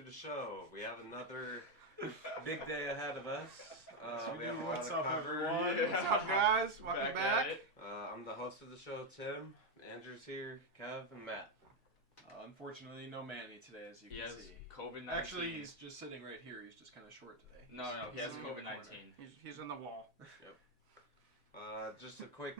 to the show. We have another big day ahead of us. We have a lot What's of up, cover. everyone? What's up, guys? Welcome back. I'm the host of the show, Tim. Andrew's here, Kev, and Matt. Unfortunately, no Manny today, as you can see. COVID-19. Actually, he's just sitting right here. He's just kind of short today. No, he has in COVID-19. He's in the wall. Yep. Just a quick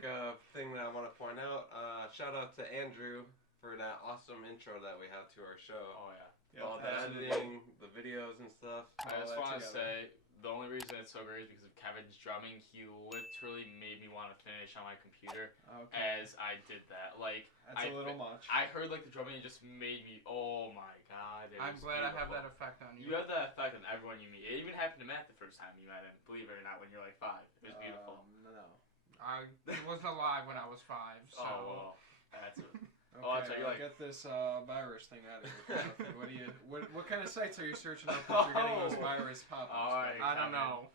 thing that I want to point out. Shout out to Andrew for that awesome intro that we have to our show. Oh, yeah. Yep, All the editing, the videos and stuff. I just want to say, the only reason it's so great is because of Kevin's drumming. He literally made me want to finish on my computer as I did that. Like, that's a little much. I heard like the drumming and it just made me, oh my god. I'm glad I have that effect on you. You have that effect on everyone you meet. It even happened to Matt the first time you met him, believe it or not, when you're like 5. It was beautiful. No. I wasn't alive when I was 5, so... Oh, well, that's it. Okay, Oh, that's right, like... get this virus thing out of here. What kind of sites are you searching up that you're getting those virus pop-ups? Alright, I don't know.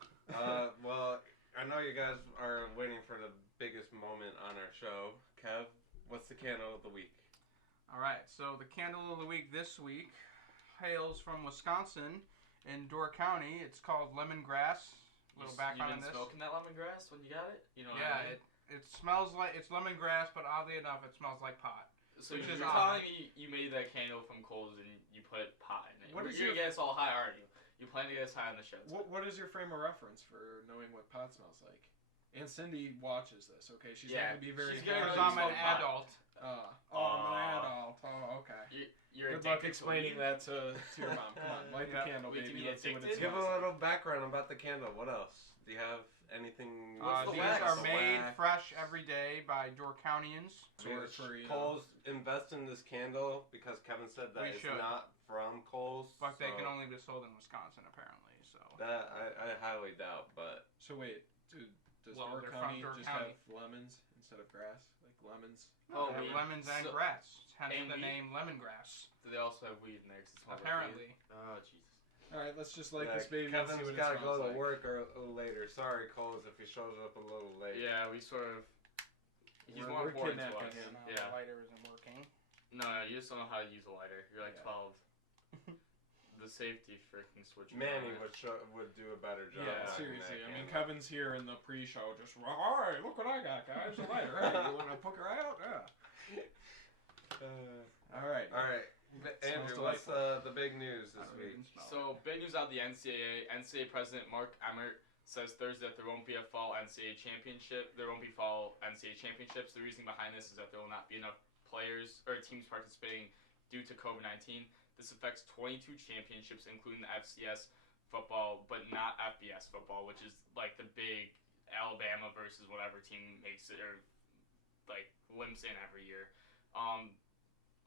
Well, I know you guys are waiting for the biggest moment on our show. Kev, what's the candle of the week? Alright, so the candle of the week this week hails from Wisconsin in Door County. It's called lemongrass. Little background on this. You been smoking that lemongrass when you got it? You know what yeah, I mean? it smells like, it's lemongrass, but oddly enough, it smells like pot. So which you're is telling me you made that candle from coals and you put pot in it. What is you're your... gonna get us all high, aren't you? You plan to get us high on the show. What is your frame of reference for knowing what pot smells like? And Cindy watches this, okay? She's not going to be very... Because I'm an adult. I'm an adult. Oh, okay. You're Good luck explaining that to your mom. Come on, light the candle, We can baby. be Let's see what it addicted. Give a smells like. little background about the candle. What else? Do you have anything? What's the These wax? are The made wax. fresh every day by Door Countyans. Kohl's invest in this candle because Kevin said that it's not from Kohl's. But they can only be sold in Wisconsin, apparently. So that I highly doubt. But so wait, dude, does Well, Door they're County from Door just County. have lemons instead of grass? Like lemons? no, they have lemons and grass. Hence and the weed? name lemongrass. Do they also have weed in there? 'Cause it smells Apparently. Like weed? Oh, Jesus. All right, let's just light this baby and see Kevin's what it got to smells go to like. work or a little later. Sorry, Kohl's, if he shows up a little late. Yeah, we sort of... He's We're more important to kidnapping us. him. No, Yeah. the lighter isn't working. No, you just don't know how to use a lighter. You're like Yeah. 12. The safety freaking switch. Manny would do a better job. Yeah, lighting seriously. that I mean, candle. Kevin's here in the pre-show just, all right, look what I got, guys. A lighter. Hey, you want to poke her out? Yeah. All right. All right. Andrew, what's the big news this week? So, big news out of the NCAA. NCAA President Mark Emmert says Thursday that there won't be a fall NCAA championship. There won't be fall NCAA championships. The reason behind this is that there will not be enough players or teams participating due to COVID-19. This affects 22 championships, including the FCS football, but not FBS football, which is like the big Alabama versus whatever team makes it or like limps in every year.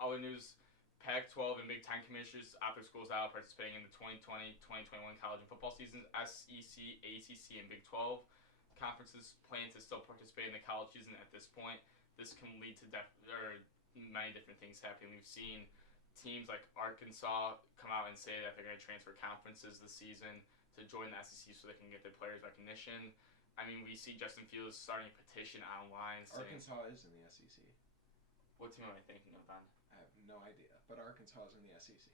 Other news. Pac-12 and Big Ten commissioners opt their schools out participating in the 2020-2021 college and football seasons. SEC, ACC, and Big 12 conferences plan to still participate in the college season at this point. This can lead to many different things happening. We've seen teams like Arkansas come out and say that they're going to transfer conferences this season to join the SEC so they can get their players recognition. I mean, we see Justin Fields starting a petition online saying... Arkansas is in the SEC. What team am I thinking of, then? I have no idea, but Arkansas is in the SEC.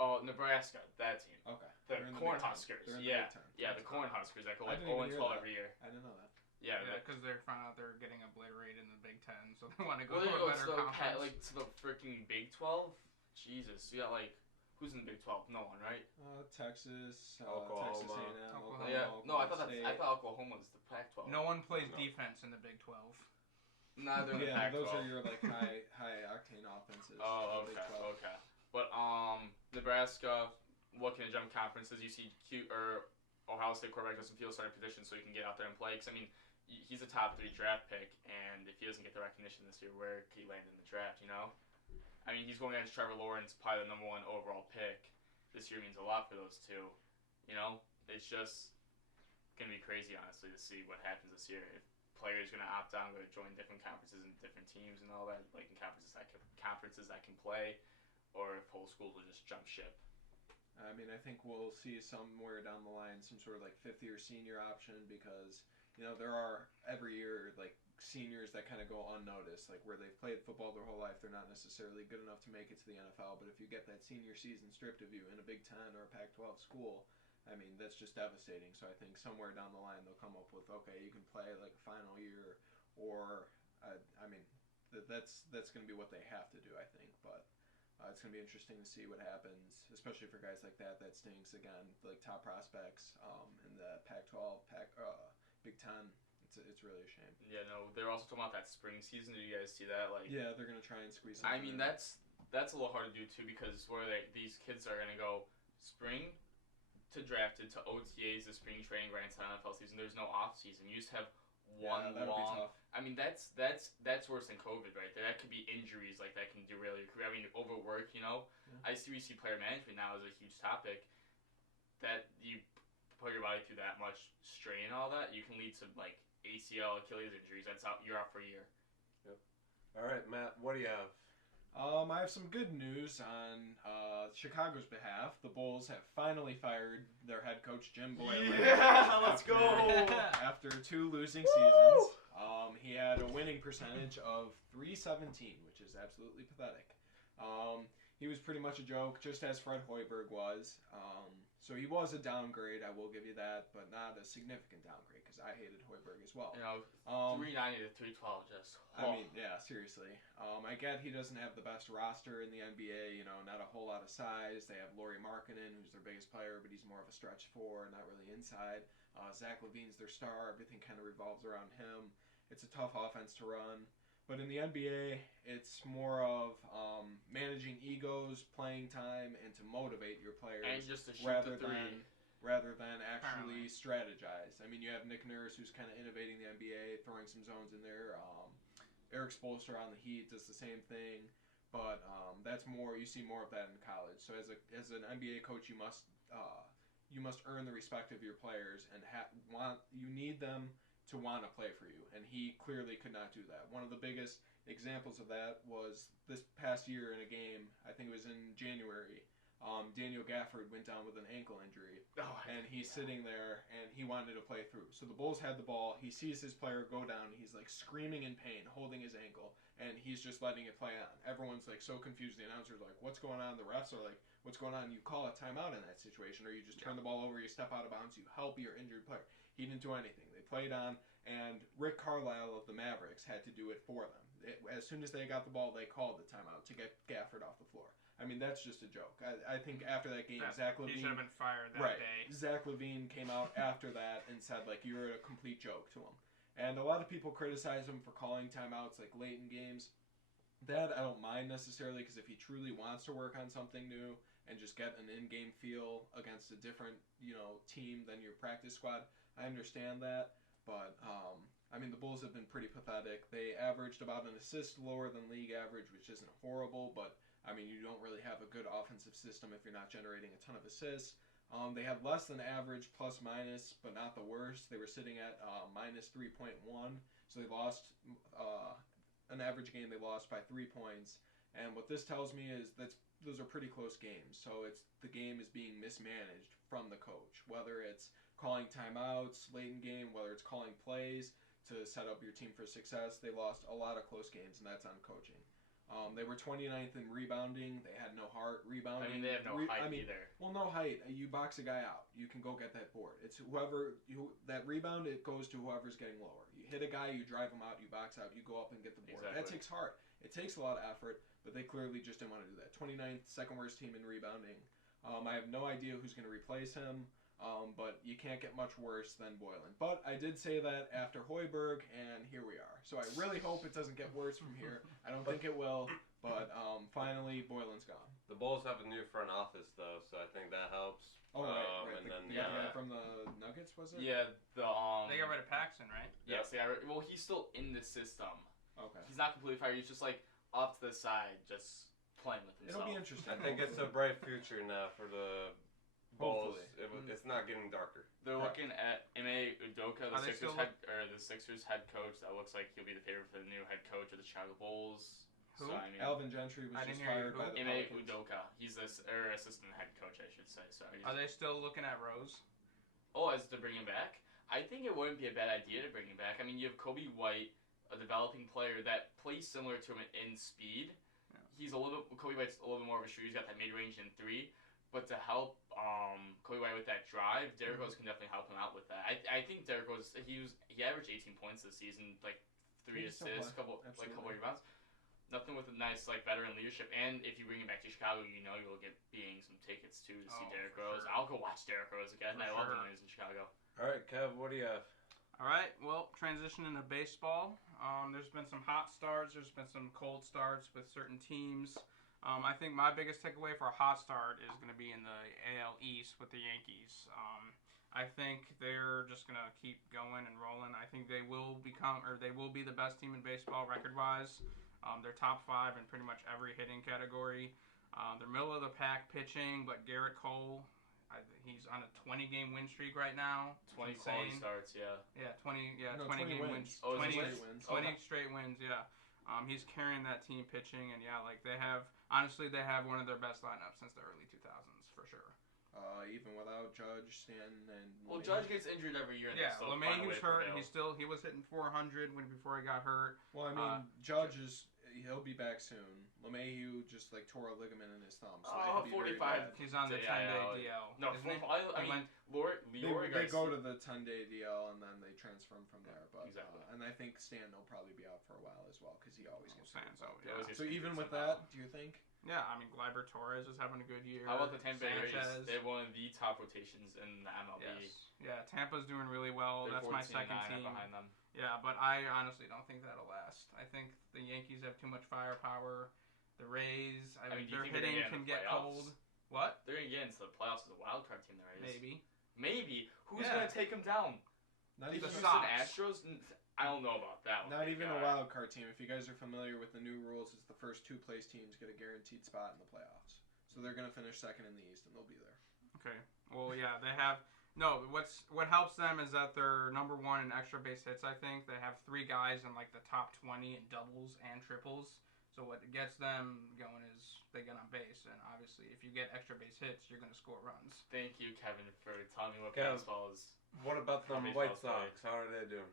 Oh, Nebraska, that team. Okay. The Cornhuskers. Yeah, the Cornhuskers that go like 0-12 every year. I didn't know that. Yeah, because they're found out they're getting obliterated in the Big Ten, so they want to go well, to a better to conference. to the freaking Big 12? Jesus, you got like, who's in the Big 12? No one, right? Texas, Oklahoma. Texas A&M, Oklahoma, Yeah, no, I thought State. I thought Oklahoma was the Pac-12. No one plays defense in the Big 12. Neither in the Yeah, Pac-12. those are your like high octane offenses. Oh, in the Big okay, 12. okay. But Nebraska looking to jump conferences. You see Ohio State quarterback Justin Fields started a petition so he can get out there and play. Because I mean, he's a top 3 draft pick, and if he doesn't get the recognition this year, where can he land in the draft? You know, I mean, he's going against Trevor Lawrence, probably the #1 overall pick. This year means a lot for those two. You know, it's just gonna be crazy, honestly, to see what happens this year. If players gonna opt out, going to join different conferences and different teams and all that, like in conferences that can play, or if whole schools will just jump ship. I mean, I think we'll see somewhere down the line some sort of like 5th-year senior option because there are every year like seniors that kind of go unnoticed, like where they've played football their whole life, they're not necessarily good enough to make it to the NFL. But if you get that senior season stripped of you in a Big Ten or a Pac-12 school, I mean, that's just devastating. So I think somewhere down the line they'll come up with, okay, you can play like a final year, or I mean, that's going to be what they have to do, I think. But it's going to be interesting to see what happens, especially for guys like that. That stinks again, like top prospects in the Pac-12, Big Ten. It's really a shame. Yeah, no, they're also talking about that spring season. Did you guys see that? Like, yeah, they're gonna try and squeeze. I mean, that's a little hard to do too, because these kids are gonna go spring to drafted to OTAs, the spring training, right into the NFL season. There's no off season. You just have one long. I mean, that's worse than COVID, right there. That could be injuries, like that can derail your career. I mean, overwork. Yeah. I see player management now as a huge topic. That you put your body through that much strain, and all that, you can lead to like ACL, Achilles injuries. That's out. You're out for a year. Yep. All right, Matt. What do you have? I have some good news on Chicago's behalf. The Bulls have finally fired their head coach, Jim Boylan. Yeah, let's go! After 2 losing seasons. He had a winning percentage of .317, which is absolutely pathetic. He was pretty much a joke, just as Fred Hoiberg was. So he was a downgrade, I will give you that, but not a significant downgrade, because I hated Hoiberg as well. 390 to 312, just. I mean, yeah, seriously. I get he doesn't have the best roster in the NBA, not a whole lot of size. They have Lauri Markkanen, who's their biggest player, but he's more of a stretch 4, not really inside. Zach LaVine's their star. Everything kind of revolves around him. It's a tough offense to run. But in the NBA, it's more of managing egos, playing time, and to motivate your players. And just to shoot the three. Rather than actually strategize. I mean, you have Nick Nurse, who's kind of innovating the NBA, throwing some zones in there. Eric Spoelstra on the Heat does the same thing. But that's more, you see more of that in college. So as an NBA coach, you must earn the respect of your players, and you need them to want to play for you, and he clearly could not do that. One of the biggest examples of that was this past year in a game, I think it was in January, Daniel Gafford went down with an ankle injury, and he's sitting there, and he wanted to play through. So the Bulls had the ball, he sees his player go down, he's like screaming in pain, holding his ankle, and he's just letting it play on. Everyone's like so confused, the announcer's like, what's going on? The refs are like, what's going on? You call a timeout in that situation, or you just turn the ball over, you step out of bounds, you help your injured player. He didn't do anything. They played on, and Rick Carlisle of the Mavericks had to do it for them. As soon as they got the ball, they called the timeout to get Gafford off the floor. I mean, that's just a joke. I think after that game, Zach LaVine... He should have been fired that day. Zach LaVine came out after that and said, like, you're a complete joke to him. And a lot of people criticize him for calling timeouts, like, late in games. That I don't mind necessarily, because if he truly wants to work on something new and just get an in-game feel against a different, team than your practice squad, I understand that. But, I mean, the Bulls have been pretty pathetic. They averaged about an assist lower than league average, which isn't horrible, but, I mean, you don't really have a good offensive system if you're not generating a ton of assists. They had less than average plus-minus, but not the worst. They were sitting at minus 3.1, so they lost an average game. They lost by 3 points, and what this tells me is those are pretty close games, so the game is being mismanaged from the coach, whether it's calling timeouts late in game, whether it's calling plays to set up your team for success. They lost a lot of close games, and that's on coaching. They were 29th in rebounding. They had no heart rebounding. I mean, they have no height either. Well, no height. You box a guy out. You can go get that board. It's that rebound, it goes to whoever's getting lower. You hit a guy, you drive him out, you box out, you go up and get the board. Exactly. That takes heart. It takes a lot of effort, but they clearly just didn't want to do that. 29th, second worst team in rebounding. I have no idea who's going to replace him. But you can't get much worse than Boylan. But I did say that after Hoiberg, and here we are. So I really hope it doesn't get worse from here. I don't think it will, but finally Boylan's gone. The Bulls have a new front office, though, so I think that helps. Oh, right. And then, the guy from the Nuggets, was it? Yeah, They got rid of Paxson, right? Yes, well, he's still in the system. Okay. He's not completely fired. He's just, like, off to the side, just playing with himself. It'll be interesting. I think it's a bright future now for the Bulls. It's not getting darker. They're looking at Ime Udoka, the Sixers head coach. That looks like he'll be the favorite for the new head coach of the Chicago Bulls. Who? So, I mean, Alvin Gentry was just fired by the Ime Pelicans. Udoka. He's assistant head coach, I should say. So Are they still looking at Rose? Oh, as to bring him back? I think it wouldn't be a bad idea to bring him back. I mean, you have Kobe White, a developing player that plays similar to him in speed. Yeah. He's Kobe White's a little bit more of a shooter. He's got that mid-range in 3. But to help Kobe White with that drive, Derrick Rose can definitely help him out with that. I think Derrick Rose, he averaged 18 points this season, like 3 assists, couple rebounds. Nothing with a nice veteran leadership. And if you bring him back to Chicago, you'll get being some tickets too to see Derrick Rose. Sure. I'll go watch Derrick Rose again. I love him when he's in Chicago. All right, Kev, what do you have? All right, well, transitioning to baseball. There's been some hot starts. There's been some cold starts with certain teams. I think my biggest takeaway for a hot start is going to be in the AL East with the Yankees. I think they're just going to keep going and rolling. I think they will be the best team in baseball record-wise. They're top 5 in pretty much every hitting category. They're middle of the pack pitching, but Garrett Cole, he's on a 20-game win streak right now. 20 quality starts, yeah. Yeah, 20 game wins. Oh, 20 straight wins. Straight wins, yeah. He's carrying that team pitching, and they have one of their best lineups since the early 2000s for sure. Even without Judge, Stanton, and well, Judge gets injured every year. And LeMahieu's hurt. He was hitting 400 before he got hurt. Well, I mean, Judge he'll be back soon. LeMahieu just tore a ligament in his thumb. So 45. He's on the 10-day DL. No, they go to the 10-day DL and then they transfer him from there. But exactly. And I think Stanton will probably be out for a while as well because he always gets hurt. So even with that, do you think? Yeah, I mean, Gleyber Torres is having a good year. How about the Tampa Bay Rays? They have one of the top rotations in the MLB. Yes. Yeah, Tampa's doing really well. That's my second team. Behind them. Yeah, but I honestly don't think that'll last. I think the Yankees have too much firepower. The Rays, their hitting can get cold. What? They're going to get into the playoffs as a wild card team, the Rays. Maybe. Who's going to take them down? Not the even Houston Astros? I don't know about that one. Not even a wild card team. If you guys are familiar with the new rules, it's the first 2 place teams get a guaranteed spot in the playoffs. So they're going to finish second in the East, and they'll be there. Okay. Well, yeah, they have... No, what helps them is that they're number 1 in extra base hits, I think. They have 3 guys in, the top 20 in doubles and triples. So what gets them going is they get on base. And obviously, if you get extra base hits, you're going to score runs. Thank you, Kevin, for telling me what baseball is. What about the White Sox? How are they doing?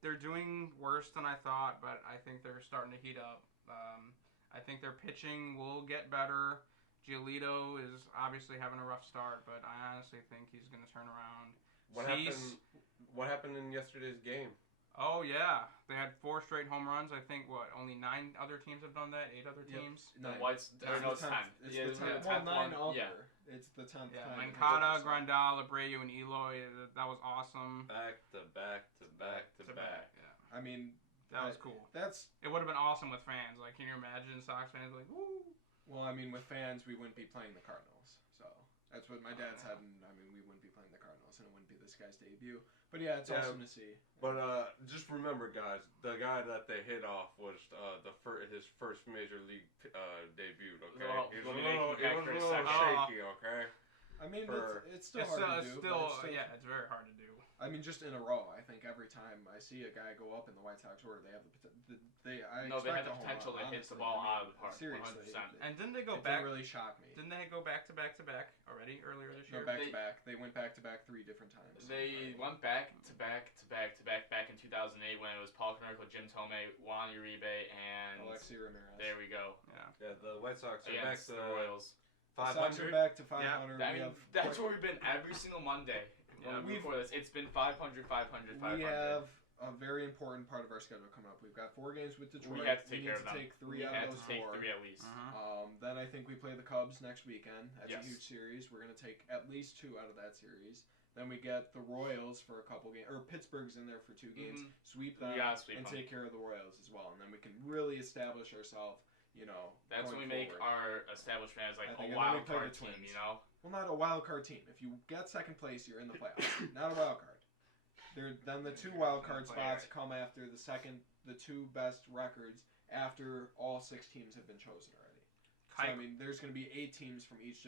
They're doing worse than I thought, but I think they're starting to heat up. I think their pitching will get better. Giolito is obviously having a rough start, but I honestly think he's going to turn around. What happened in yesterday's game? Oh, yeah. They had 4 straight home runs. I think, only 9 other teams have done that? 8 other teams? The Whites, it's 10. It's the 10th. Well, 9 over. Yeah. It's the 10th time. Mancada, Grandal, Abreu, and Eloy. That was awesome. Back to back to back to back. Yeah. I mean, that was cool. It would have been awesome with fans. Can you imagine Sox fans woo? Well, I mean, with fans, we wouldn't be playing the Cardinals. So that's what my dad said. And I mean, we wouldn't be playing the Cardinals, and it wouldn't be this guy's debut. But yeah, it's awesome to see. But just remember, guys, the guy that they hit off was his first major league debut. Okay, he was a little shaky. Okay. I mean, it's still hard to do. It's very hard to do. I mean, just in a row. I think every time I see a guy go up in the White Sox order, they have they have the potential to hit the ball out of the park. Seriously. 100%. And didn't they go back? It didn't really shock me. Didn't they go back to back to back already earlier this year? No, back to back. They went back to back 3 different times. They went back to back to back to back in 2008 when it was Paul Konerko, Jim Thome, Juan Uribe, and Alexi Ramirez. There we go. Yeah, the White Sox are back to the Royals. 500. The Sox are back to 500. Yeah. That's where we've been every single Monday. Before this, it's been 500, 500, 500. We have a very important part of our schedule coming up. We've got 4 games with Detroit. We have to take care of them. Take 3 out of those 4. We have to take 3 at least. Then I think we play the Cubs next weekend. That's a huge series. We're going to take at least 2 out of that series. Then we get the Royals for a couple games, or Pittsburgh's in there for 2 games. Sweep them and take care of the Royals as well, and then we can really establish ourselves. That's when we make our establishment as a wild card team. Well, not a wild card team. If you get second place, you're in the playoffs. Not a wild card. Then the 2 wild card spots come after the 2 best records after all 6 teams have been chosen already. So I mean, there's going to be 8 teams from each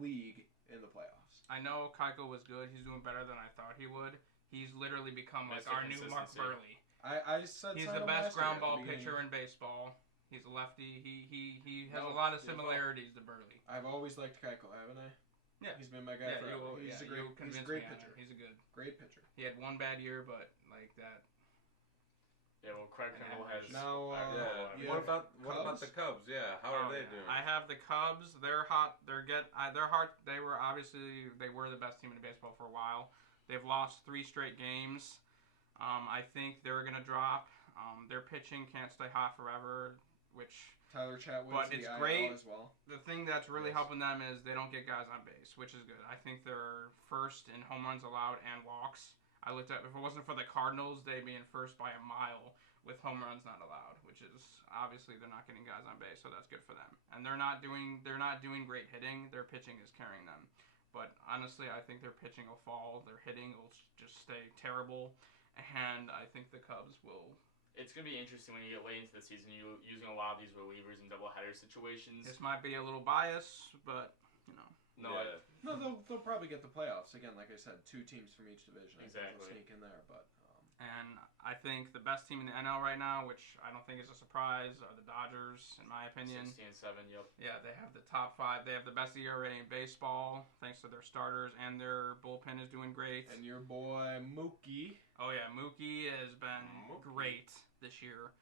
league in the playoffs. I know Keiko was good. He's doing better than I thought he would. He's literally become our new Mark Burley. I said he's the best ground ball pitcher in baseball. He's a lefty. He has a lot of similarities to Burley. I've always liked Keiko, haven't I? Yeah. He's been my guy forever. He's a great pitcher. He's a great pitcher. He had one bad year, but like that. Yeah, well, Craig Kimbrell has. Now, What about the Cubs? Yeah, how are they doing? I have the Cubs. They're hot. They're hard. They were the best team in baseball for a while. They've lost 3 straight games. I think they're gonna drop. Their pitching can't stay hot forever, which. Tyler Chatwood's but it's great as well. The thing that's really helping them is they don't get guys on base, which is good. I think they're first in home runs allowed and walks. I looked at if it wasn't for the Cardinals, they'd be in first by a mile with home runs not allowed, which is obviously they're not getting guys on base, so that's good for them. And they're not doing great hitting. Their pitching is carrying them. But honestly, I think their pitching will fall. Their hitting will just stay terrible, and I think the Cubs will. It's going to be interesting when you get late into the season. You're using a lot of these relievers in doubleheader situations. This might be a little biased, but, you know. No, they'll probably get the playoffs. Again, like I said, 2 teams from each division. Exactly. They'll sneak in there, but... And I think the best team in the NL right now, which I don't think is a surprise, are the Dodgers, in my opinion. 16-7, yep. Yeah, they have the top 5. They have the best ERA in baseball, thanks to their starters, and their bullpen is doing great. And your boy, Mookie. Oh, yeah, Mookie has been great this year.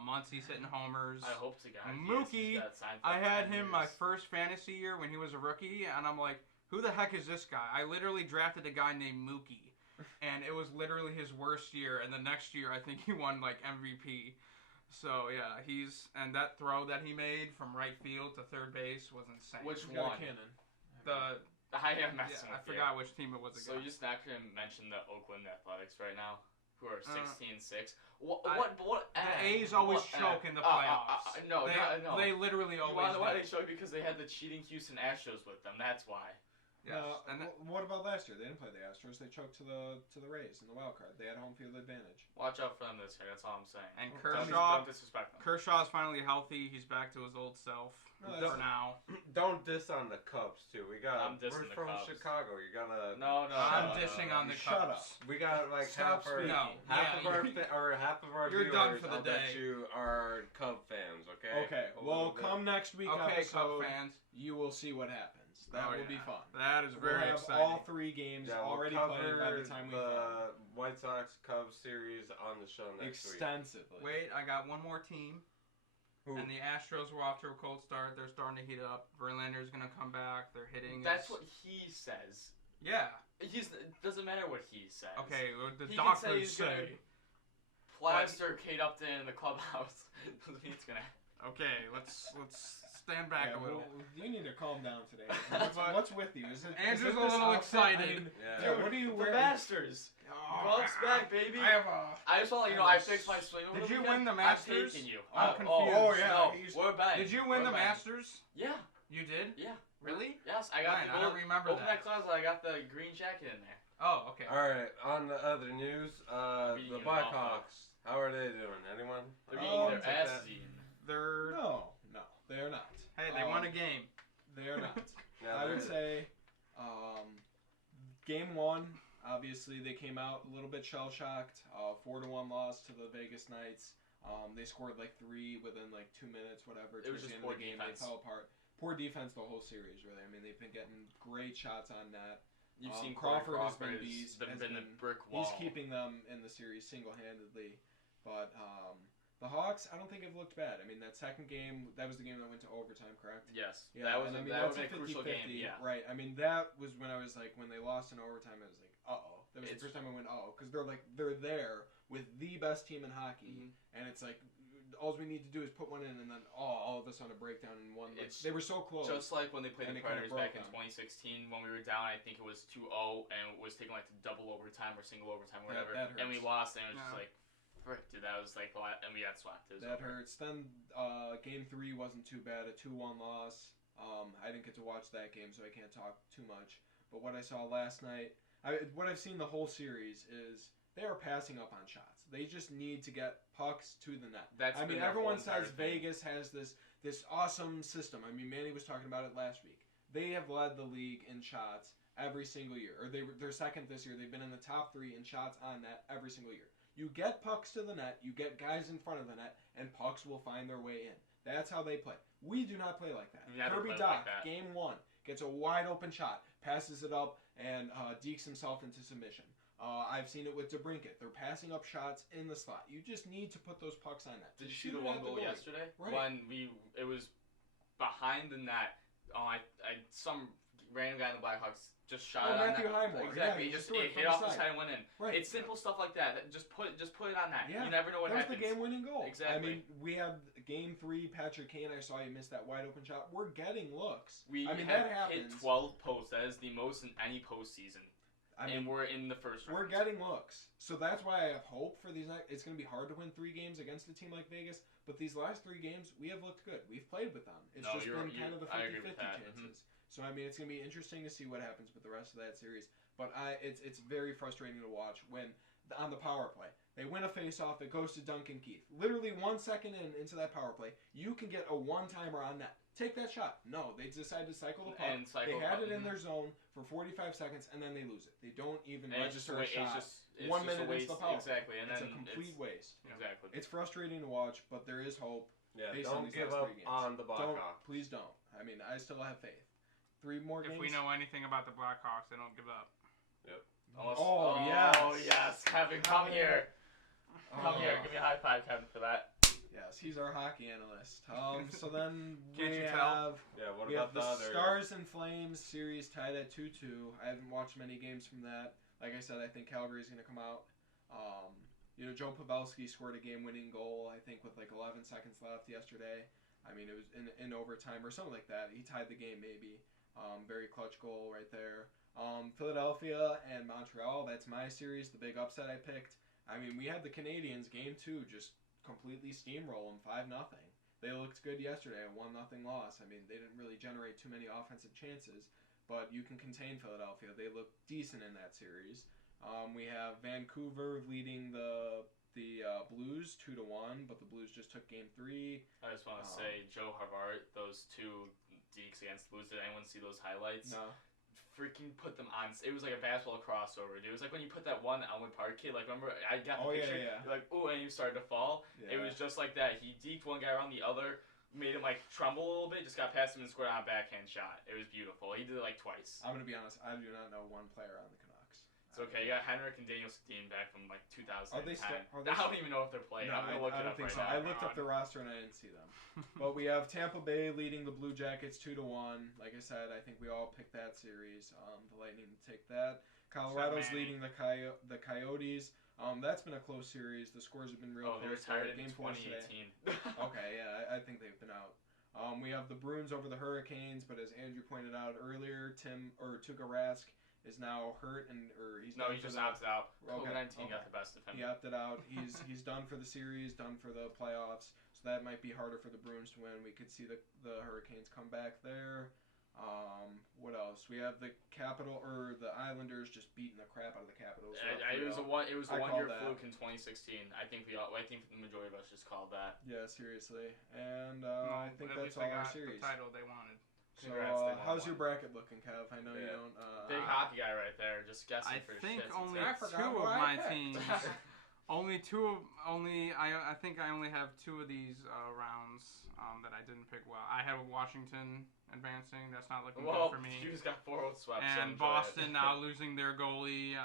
Muncie's hitting homers. I hope to God. Mookie, I had him my first fantasy year when he was a rookie, and I'm like, who the heck is this guy? I literally drafted a guy named Mookie. And it was literally his worst year, and the next year I think he won like MVP. So yeah, and that throw that he made from right field to third base was insane. Which one? Cannon. I am messing with you. forgot which team it was against. So you're just not going to mention the Oakland Athletics right now, who are 16-6. What? The A's always choke in the playoffs. No. They literally always. You know why they choke? Because they had the cheating Houston Astros with them. That's why. Yes. What about last year? They didn't play the Astros. They choked to the Rays in the wild card. They had home field advantage. Watch out for them this year. That's all I'm saying. And don't disrespect them. Kershaw's finally healthy. He's back to his old self for now. Don't diss on the Cubs too. We're dissing the from Cubs. Chicago. You gotta. No. I'm dissing on the Cubs. We got like Stop half of our You're viewers. done for the I'll bet day. you are Cub fans. Okay. Okay. Well, come next week Cub episode, fans. You will see what happens. That will be fun. That is very exciting. All 3 games already played by the time we the White Sox Cubs series on the show next week. Extensively. Wait, I got one more team. Who? And the Astros were off to a cold start. They're starting to heat up. Verlander's going to come back. They're hitting. That's what he says. Yeah. It doesn't matter what he says. Okay, the he doctors say. Plaster Kate Upton in the clubhouse. Doesn't mean it's going to. Okay, let's stand back a little. You need to calm down today. What's with you? Andrew's a little excited. What are you wearing? The Masters. Gloves back, baby. I just want to let you know I fixed my swing. Did you win the Masters? I'm taking you. I'm confused. No, we're back. Did you win the Masters? Yeah. You did? Yeah. Really? Yes, I got. I don't remember open that closet. I got the green jacket in there. Oh, okay. All right. On the other news, the Blackhawks. How are they doing? Anyone? They're getting their asses eaten. No, they are not. Hey, they won a game. They are not. I would say, game 1. Obviously, they came out a little bit shell-shocked. 4-1 loss to the Vegas Knights. They scored like 3 within like 2 minutes, whatever. It was just poor defense. They fell apart. Poor defense the whole series, really. I mean, they've been getting great shots on net. You've seen Crawford has been the brick wall. He's keeping them in the series single-handedly. But the Hawks, I don't think have looked bad. I mean, that second game, that was the game that went to overtime, correct? Yes. Yeah, that was a crucial game. Yeah. Right. I mean, that was when I was like, when they lost in overtime, I was like, uh-oh. That was the first time I went, uh-oh. Because they're there with the best team in hockey. And it's like, all we need to do is put one in, and then all of a sudden a breakdown in one. They were so close. Just like when they played the Predators back in 2016, when we were down, I think it was 2-0, and it was taking like to double overtime or single overtime, or whatever. That hurts. And we lost, and it was just like, frick, dude, that was like the last, and we got swept. That hurts. Then game 3 wasn't too bad, a 2-1 loss. I didn't get to watch that game, so I can't talk too much. But what I saw last night, what I've seen the whole series is they are passing up on shots. They just need to get pucks to the net. Everyone says Vegas has this awesome system. I mean, Manny was talking about it last week. They have led the league in shots every single year. Or they're second this year. They've been in the top 3 in shots on net every single year. You get pucks to the net, you get guys in front of the net, and pucks will find their way in. That's how they play. We do not play like that. Kirby Dach, game 1, gets a wide open shot, passes it up, and dekes himself into submission. I've seen it with DeBrincat. They're passing up shots in the slot. You just need to put those pucks on net. Did you see the one goal yesterday? Right. When it was behind the net. Some random guy in the Blackhawks just shot it on Matthew net. Highmore. Exactly. Yeah, it hit off the side and went in. Right. It's simple stuff like that. Just put it on net. Yeah. You never know what happens. That was the game-winning goal. Exactly. I mean, we have game 3, Patrick Kane. I saw you miss that wide-open shot. We're getting looks. That happens. Hit 12 posts. That is the most in any postseason. And we're in the first round. We're getting looks. So that's why I have hope for these nights. It's going to be hard to win 3 games against a team like Vegas, but these last 3 games, we have looked good. We've played with them. It's been kind of the 50-50 chances. Mm-hmm. So, I mean, it's going to be interesting to see what happens with the rest of that series. But it's very frustrating to watch when, on the power play, they win a face-off that goes to Duncan Keith. Literally 1 second into that power play, you can get a one-timer on net. Take that shot. No, they decided to cycle the puck. They had it in their zone for 45 seconds, and then they lose it. They don't even register a shot. It's 1 minute into the power. Exactly. And it's a complete waste. Exactly. It's frustrating to watch, but there is hope. Yeah, don't give up on the Blackhawks. Please don't. I mean, I still have faith. 3 more games. If we know anything about the Blackhawks, they don't give up. Yep. Yes. Oh, yes. Kevin, come here. Come here. Give me a high five, Kevin, for that. Yes, he's our hockey analyst. So then we have the Stars and Flames series tied at 2-2. I haven't watched many games from that. Like I said, I think Calgary's going to come out. Joe Pavelski scored a game-winning goal, I think, with like 11 seconds left yesterday. I mean, it was in overtime or something like that. He tied the game, maybe. Very clutch goal right there. Philadelphia and Montreal, that's my series, the big upset I picked. I mean, we had the Canadiens, game 2, just completely steamroll them 5-0. They looked good yesterday, a 1-0 loss. I mean, they didn't really generate too many offensive chances, but you can contain Philadelphia. They look decent in that series. We have Vancouver leading the Blues 2-1, but the Blues just took game 3. I just want to say, Joe Harvard, those 2 dekes against the Blues. Did anyone see those highlights? No. Freaking put them on. It was like a basketball crossover, dude. It was like when you put that one Elmwood Park kid. Like, remember, I got the picture. Yeah. You're like, ooh, and you started to fall. Yeah. It was just like that. He deked one guy around the other, made him like tremble a little bit, just got past him and scored on a backhand shot. It was beautiful. He did it like twice. I'm gonna be honest. I do not know one player on the Canucks. It's okay. You got Henrik and Daniel Sedin back from like 2010. Are they I don't even know if they're playing. No, I'm gonna look it up think right so. now. I looked up the roster and I didn't see them. But we have Tampa Bay leading the Blue Jackets 2-1. Like I said, I think we all picked that series. The Lightning to take that. Colorado's leading the Coyotes. That's been a close series. The scores have been real close. They retired in game 2018. Okay, yeah, I think they've been out. We have the Bruins over the Hurricanes, but as Andrew pointed out earlier, Tuukka Rask is now hurt he just opted out. COVID-19 got the best of him. He opted out. He's done for the series, done for the playoffs. So that might be harder for the Bruins to win. We could see the Hurricanes come back there. What else? We have the Islanders just beating the crap out of the Capitals. It was a one-year fluke in 2016. I think the majority of us just called that. Yeah, seriously. And I think that's all our series. The title they wanted. So, how's your bracket looking, Kev? I know you don't. Big hockey guy right there, just guessing for shit. I think only 2 of my teams. I think I only have 2 of these rounds that I didn't pick well. I have Washington advancing. That's not looking good for me. You just got 4 swept. And Boston now losing their goalie.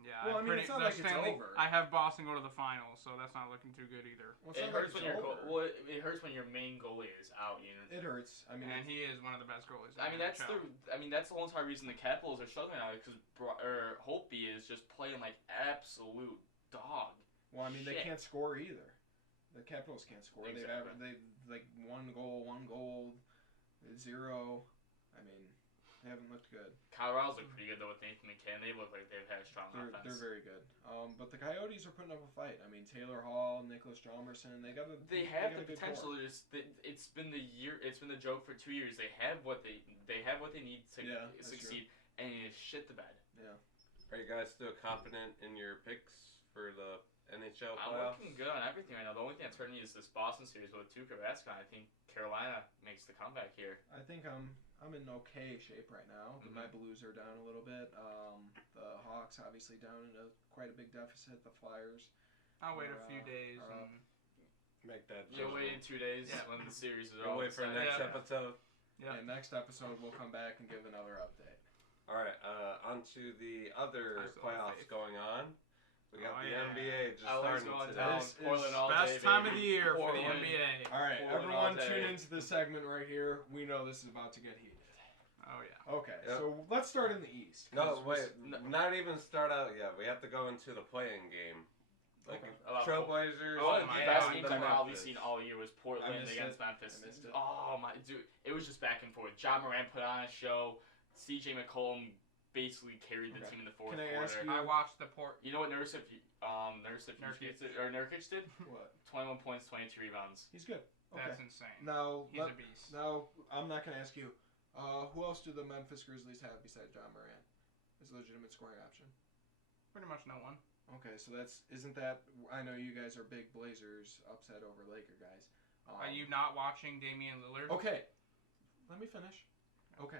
It's not like it's over. I have Boston go to the finals, so that's not looking too good either. It hurts when your main goalie is out. It hurts. I mean, and he is one of the best goalies. That's the whole entire reason the Capitals are struggling now because Holtby is just playing like absolute dog. Well, I mean, they can't score either. The Capitals can't score. Exactly. They've like 1 goal, 0. I mean, they haven't looked good. Colorado's look pretty good though with Nathan McKinnon. They look like they've had a strong offense. They're very good. But the Coyotes are putting up a fight. I mean, Taylor Hall, Nicholas Chalmerson, they have the potential. It's been the joke for 2 years. They have what they need to succeed, and it is shit the bed. Yeah. Are you guys still confident in your picks for the NHL playoffs? I'm looking good on everything right now. The only thing that's hurting me is this Boston series with Tuukka Rask. I think Carolina makes the comeback here. I think I'm in okay shape right now. Mm-hmm. My Blues are down a little bit. The Hawks obviously down in quite a big deficit. The Flyers I'll wait a few days and make that. You'll wait in 2 days when the series is all. You'll wait for the next episode. Yeah, next episode we'll come back and give another update. All right, on to the other playoffs going on. We got the NBA just starting today. Portland all best time of the year for the NBA. All right, everyone tune into this segment right here. We know this is about to get heated. Oh, yeah. Okay, so let's start in the East. No, wait, not even start out yet. We have to go into the playing game. Like Trailblazers. Oh, the best game I've probably seen all year was Portland against Memphis. Oh my dude, it was just back and forth. Ja Morant put on a show. CJ McCollum basically carried the team in the fourth quarter. I watched the You know what Nurkic did? What? 21 points, 22 rebounds. He's good. Okay. That's insane. Now he's a beast. Now I'm not gonna ask you. Who else do the Memphis Grizzlies have besides Ja Morant as a legitimate scoring option? Pretty much no one. Okay, so isn't that? I know you guys are big Blazers upset over Laker guys. Are you not watching Damian Lillard? Okay, let me finish. Okay,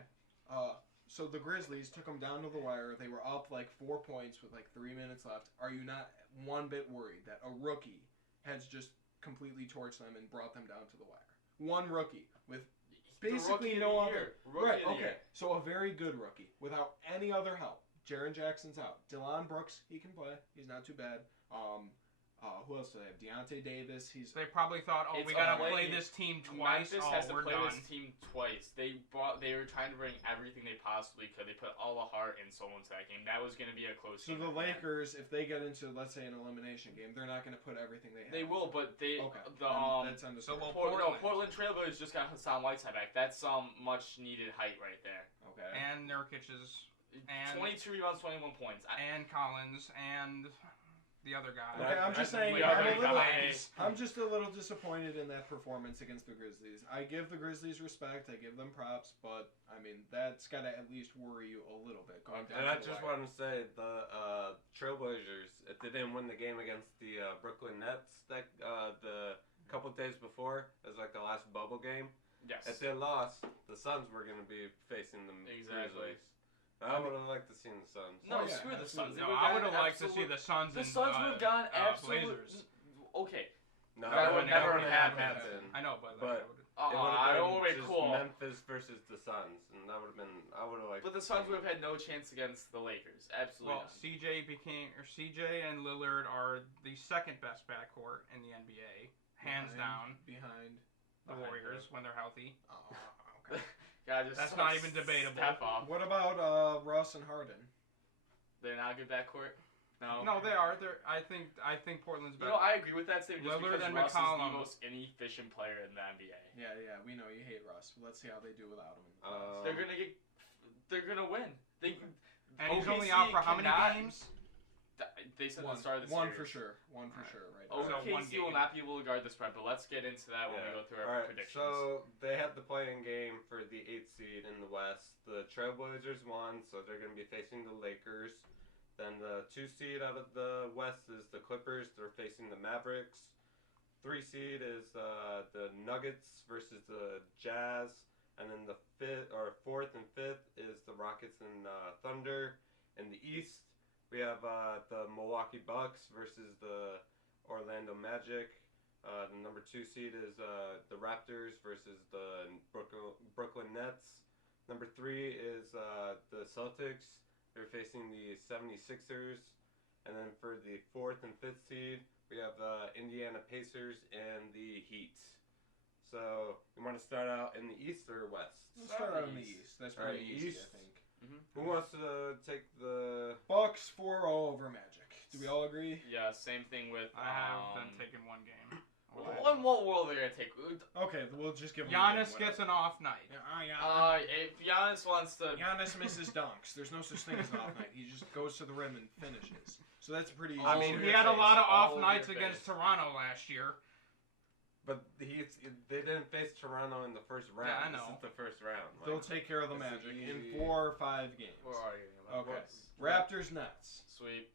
so the Grizzlies took them down to the wire. They were up like 4 points with like 3 minutes left. Are you not one bit worried that a rookie has just completely torched them and brought them down to the wire? One rookie with basically no other. Right. Okay. So a very good rookie without any other help. Jaren Jackson's out. Dylan Brooks, he can play. He's not too bad. Who else do they have? Deontay Davis. They probably thought, we gotta play this team twice. Memphis has to play this team twice. They were trying to bring everything they possibly could. They put all the heart and soul into that game. That was going to be a close game. So the Lakers, if they get into, let's say, an elimination game, they're not going to put everything they have. They will, but that's understandable. Portland Trailblazers just got Hassan Whiteside back. That's much needed height right there. Okay. And Nurkic's. And 22 rebounds, 21 points. And Collins and the other guy. Okay, I'm just saying. I'm just a little disappointed in that performance against the Grizzlies. I give the Grizzlies respect. I give them props, but I mean that's got to at least worry you a little bit. And I just want to say the Trailblazers, if they didn't win the game against the Brooklyn Nets the couple days before, it was like the last bubble game. Yes. If they lost, the Suns were going to be facing them. Exactly. Grizzlies. I would have liked to see the Suns. No, screw the Suns. No, I would have liked to see the Suns. The Suns would have gone Blazers. Okay. No, that would never happen. I know, but it would have been cool. Memphis versus the Suns, and that would have been. I would have liked. But the Suns would have had no chance against the Lakers. Absolutely. Well, CJ and Lillard are the second best backcourt in the NBA, hands down. Behind the Warriors when they're healthy. Oh, okay. That's not even debatable. What about Russ and Harden? They're not a good backcourt. No, they are. I think Portland's better. I agree with that statement. Just Lillard because and Russ McCollum. is the most inefficient player in the NBA. Yeah, we know you hate Russ. Let's see how they do without him. They're gonna win. And he's only out for how many games? They said at the start of the One series. for sure. One for sure. Right. OKC will not be able to guard the spread, but let's get into that when we go through our predictions. So they had the playing game for the 8th seed in the West. The Trailblazers won, so they're going to be facing the Lakers. Then the 2 seed out of the West is the Clippers. They're facing the Mavericks. 3 seed is the Nuggets versus the Jazz. And then the 4th and 5th is the Rockets and Thunder. In the East, we have the Milwaukee Bucks versus the Orlando Magic. The number 2 seed is the Raptors versus the Brooklyn Nets. Number 3 is the Celtics. They're facing the 76ers. And then for the 4th and 5th seed, we have the Indiana Pacers and the Heat. So, you want to start out in the East or West? Let's start out in the East. That's pretty easy, I think. Mm-hmm. Who wants to take the Bucks 4-0 over Magic? Do we all agree? Yeah, same thing with. I have been taking one game. In what world are they gonna take? Okay, we'll just give. Giannis gets an off night. If Giannis wants to. Giannis misses dunks. There's no such thing as an off night. He just goes to the rim and finishes. So that's pretty easy. I mean, he had a lot of off nights against Toronto last year. But they didn't face Toronto in the first round. Yeah, I know. This is the first round. They'll take care of the Magic in 4 or 5 games. Where are you? Okay. Raptors Nets. Sweep.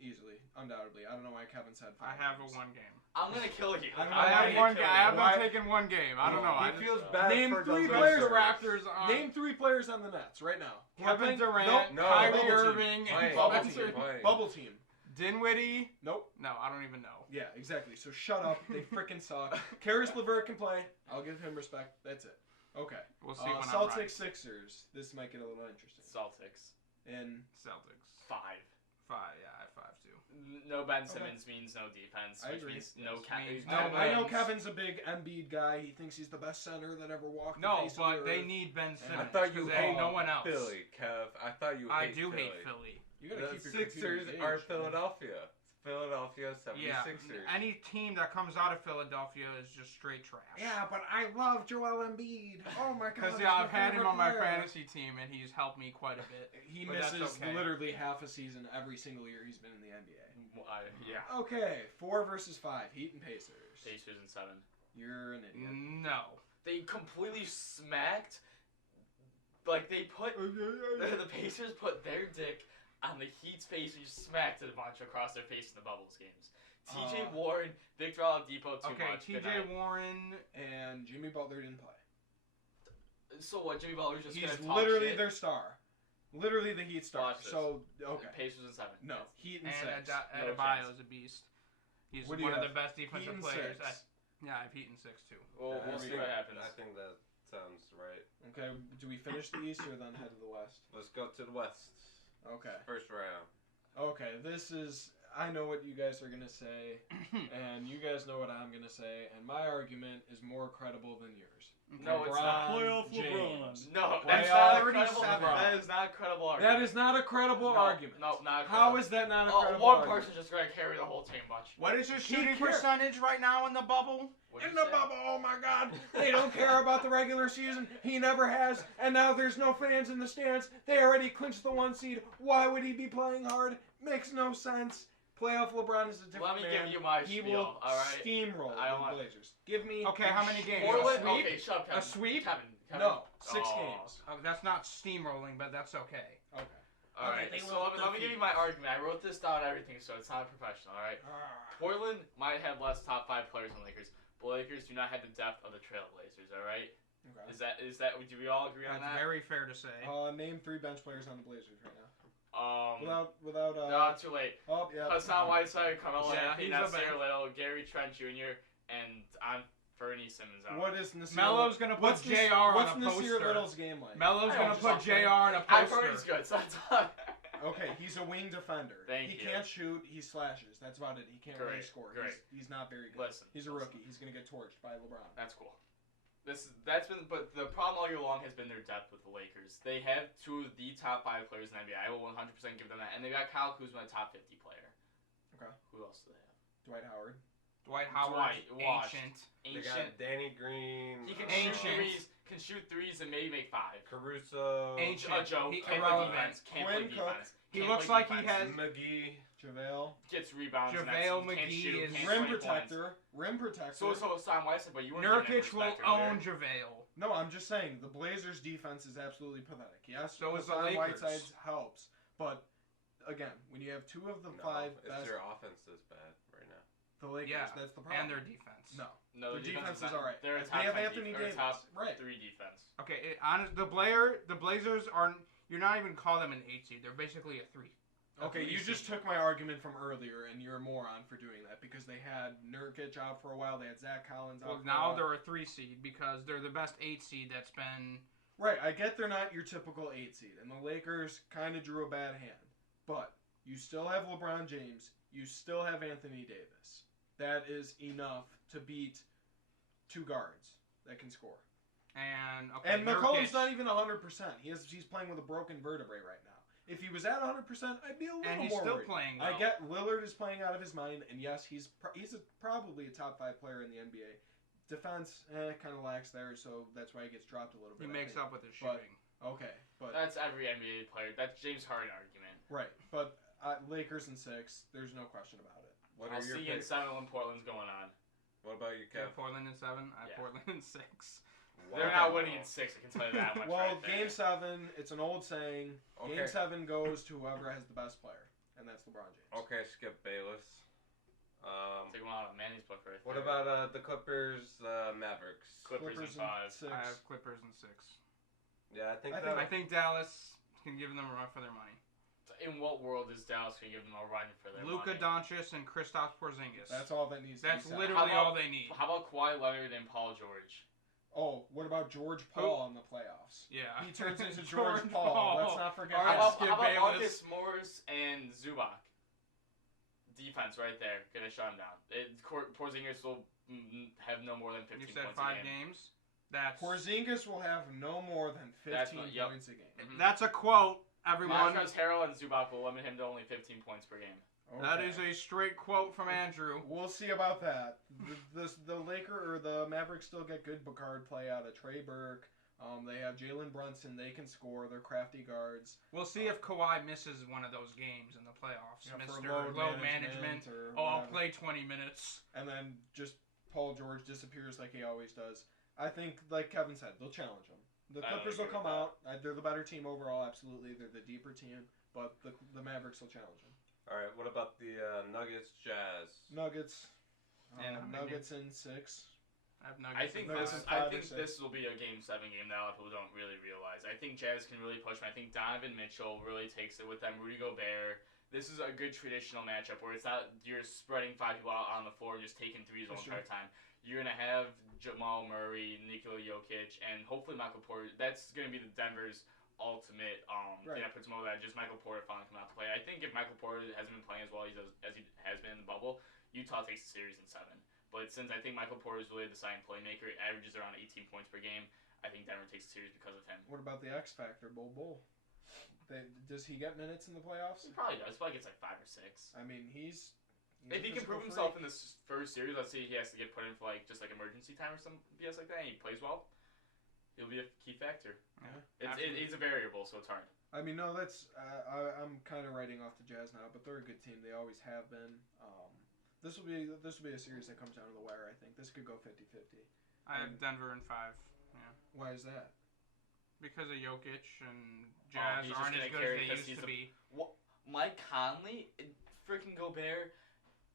Easily. Undoubtedly. I don't know why Kevin said 5 I have games. a 1 game. I'm gonna kill you. I have one game. I haven't taken one game. I don't know. He feels bad. Name for 3 those players. Raptors on. Name 3 players on the Nets right now. Kevin Durant, no, Kyrie Irving, and Bubble team. Dylan Dinwiddie. Nope. No, I don't even know. Yeah, exactly. So shut up. They freaking suck. Karis LeVert can play. I'll give him respect. That's it. Okay. We'll see when I'm Celtics right. Sixers. This might get a little interesting. Celtics. In Celtics. 5. 5. Yeah, I have 5 too. No Ben Simmons means no defense, I which agree. means no Means Kevin. I know Kevin's a big Embiid guy. He thinks he's the best center that ever walked the No, face of but the they earth. need Ben I Simmons. thought you because they ain't hated no one else. Philly, Kev. I thought you I hate do Philly. hate Philly. You gotta The keep your Sixers computer are engaged, man. Philadelphia. Philadelphia 76ers. Yeah, any team that comes out of Philadelphia is just straight trash. Yeah, but I love Joel Embiid. Oh my god. Because he's yeah, my I've had him favorite on my player. fantasy team, and he's helped me quite a bit. He But that's misses okay. literally half a season every single year he's been in the NBA. Yeah. Okay, 4 versus 5. Heat and Pacers. Pacers in 7. You're an idiot. No. They completely smacked. Like they put the Pacers put their dick on the Heat's face and just smacked it a bunch across their face in the bubbles games. T.J. Warren, Victor Oladipo too Okay, much. T.J. Warren. And Jimmy Butler didn't play. So what? Jimmy Butler's just He's gonna talk literally shit? their star. Literally the Heat star. Watch this. So, okay. Pacers in 7. No, Heat and And 6. No Adebayo's a beast. He's What do one you of the have? best Heat defensive and players. 6. Yeah, I've Heat in 6 too. Well, Yeah, we'll see what happens. I think that sounds right. Okay, do we finish the East or then head to the West? Let's go to the West. Okay. First round. Okay, this is... I know what you guys are going to say, and you guys know what I'm going to say, and my argument is more credible than yours. No, it's not. LeBron Playoff James. No, Playoff that's not a 37. credible. That is not a credible argument. That is not a credible No, argument. No, not. How is that not a credible one argument? person's just gonna carry the whole team bunch. What is your He shooting cares. percentage right now in the bubble? What'd In you the say? bubble, oh my god, they don't care about the regular season. He never has, and now there's no fans in the stands. They already clinched the 1 seed. Why would he be playing hard? Makes no sense. Playoff LeBron is a different Let me man. give you my He spiel, will alright? steamroll I don't the want- Blazers. Give me Okay, how many games? Portland. A sweep? Okay, shut up, Kevin. A sweep? Kevin. No, 6 Oh. games. That's not steamrolling, but that's okay. Okay. Alright, they so won't let me give you my argument. I wrote this down and everything, so it's not professional, alright? Portland might have less top 5 players than Lakers, but Lakers do not have the depth of the Trailblazers, alright? Okay. Is that do we all agree on That's that? very fair to say. Name 3 bench players on the Blazers right now. Without no, too late. Oh, yeah. Hassan Whiteside, Carmelo Yeah, Anthony, he's a Nasir bench. Little, Gary Trent Jr., and on Fernie Simmons out. What is Nasir? Melo's gonna put what's JR on What's a Nasir poster. Little's game like? Melo's I gonna don't put just JR on a I heard he's poster. good, so that's all. Okay, he's a wing defender. Thank he you. can't shoot. He slashes. That's about it. He can't really Great, score. great. He's not very good. Listen, He's a rookie. He's gonna get torched by LeBron. That's cool. But the problem all year long has been their depth with the Lakers. They have 2 of the top 5 players in the NBA. I will 100% give them that, and they got Kyle Kuzma, a top 50 player. Okay. Who else do they have? Dwight Howard. Dwight Howard, washed. ancient. They Ancient. got Danny Green. He can Ancient. shoot threes and maybe make 5. Caruso. Ancient. A joke. He- Can't play irrelevant. defense. Can't play Quinn Cook. defense. He Can't looks play like he defense. has- McGee. JaVale. Gets rebounds. and JaVale that's, can't McGee shoot, is can't Rim score points. protector. Rim protector. So Sam Whiteside, but you weren't giving him Nurkic will respect own earlier. JaVale. No, I'm just saying the Blazers' defense is absolutely pathetic. Yes, So is the Hassan Lakers. Whiteside's helps, but again, when you have 2 of the 5 it's best, their offense is bad right now. the Lakers, Yeah, that's the problem. And their defense. No, No, the defense is not- all right. They're a They top have 10 Anthony or Davis. top Right. 3 defense. Okay, the Blazers are. You're not even call them an 8 seed. They're basically a 3. Okay, you 3 just seed. took my argument from earlier, and you're a moron for doing that because they had Nurkic out for a while. They had Zach Collins out. Well, for a now while. they're a 3 seed because they're the best 8 seed that's been. Right, I get they're not your typical 8 seed, and the Lakers kind of drew a bad hand. But you still have LeBron James. You still have Anthony Davis. That is enough to beat 2 guards that can score. And okay, And McCollum's Nurkic- not even 100%. He's playing with a broken vertebrae right now. If he was at 100%, I'd be a little and he's more still worried. playing. I well. get Lillard is playing out of his mind, and yes, he's probably a top 5 player in the NBA. Defense kind of lacks there, so that's why he gets dropped a little bit. He I makes think. up with his But- shooting. Okay, but That's every NBA player. That's James Harden argument. right, but Lakers in 6, there's no question about it. What I'll are your see you in picks? 7 when Portland's going on. What about you, Yeah, Kev? Portland in 7. I have Yeah. Portland in 6. They're not winning in 6. I can tell you that much. Well, right there. Game 7, it's an old saying. Okay. Game 7 goes to whoever has the best player, and that's LeBron James. Okay, Skip Bayless. Take one out of Manny's book right What there. about the Clippers, Mavericks? Clippers in 5. 6. I have Clippers in 6. Yeah, I think I that. I think Dallas can give them a run for their money. In what world is Dallas going to give them a run for their Luka money? Doncic and Kristaps Porzingis. That's all that needs to That's be said. literally all they need. How about Kawhi Leonard and Paul George? Oh, what about George Paul in the playoffs? Yeah. He turns into George Paul. Let's not forget How that. about How about Bayless? Marcus Morris and Zubac? Defense right there. Going to shut him down. Porzingis will have no more than 15 You points said a 5 game. games? That's Porzingis will have no more than 15 Yep. points a game. That's a quote, everyone. Montrezl Harrell and Zubac will limit him to only 15 points per game. Okay. That is a straight quote from Andrew. We'll see about that. The Mavericks still get good guard play out of Trey Burke. They have Jalen Brunson. They can score. They're crafty guards. We'll see if Kawhi misses one of those games in the playoffs. Yeah, for Mr. Load Management. or I'll whatever. play 20 minutes. And then just Paul George disappears like he always does. I think, like Kevin said, they'll challenge him. The I don't Clippers will agree come with out. They're the better team overall, absolutely. They're the deeper team. But the Mavericks will challenge them. All right, what about the Nuggets Jazz? Nuggets. Yeah, Nuggets in 6. I have I Nuggets. think in Nuggets five. in I 5 or think 6. this will be a Game 7 game that a lot of people don't really realize. I think Jazz can really push them. I think Donovan Mitchell really takes it with them. Rudy Gobert. This is a good traditional matchup where it's not you're spreading 5 people out on the floor and just taking threes the whole For sure. entire time. You're gonna have Jamal Murray, Nikola Jokic, and hopefully Michael Porter. That's gonna be the Denver's ultimate Right. thing that puts them over that. Just Michael Porter finally coming out to play. I think if Michael Porter hasn't been playing as well as he has been in the bubble, Utah takes the series in 7. But since I think Michael Porter is really the deciding playmaker, averages around 18 points per game, I think Denver takes the series because of him. What about the X Factor, Bull? Does he get minutes in the playoffs? He probably does. Probably gets like 5 or 6. I mean, he's If a he can physical prove freak. himself in this first series, let's say he has to get put in for like just like emergency time or some BS like that, and he plays well, he'll be a key factor. Yeah, He's a variable, so it's hard. I mean, no, that's I'm kind of writing off the Jazz now, but they're a good team. They always have been. This will be a series that comes down to the wire. I think this could go 50-50. I have Denver in 5. Yeah. Why is that? Because of Jokic and Jazz he's just aren't as gonna good carry as they 'cause used he's to be. Mike Conley, freaking Gobert,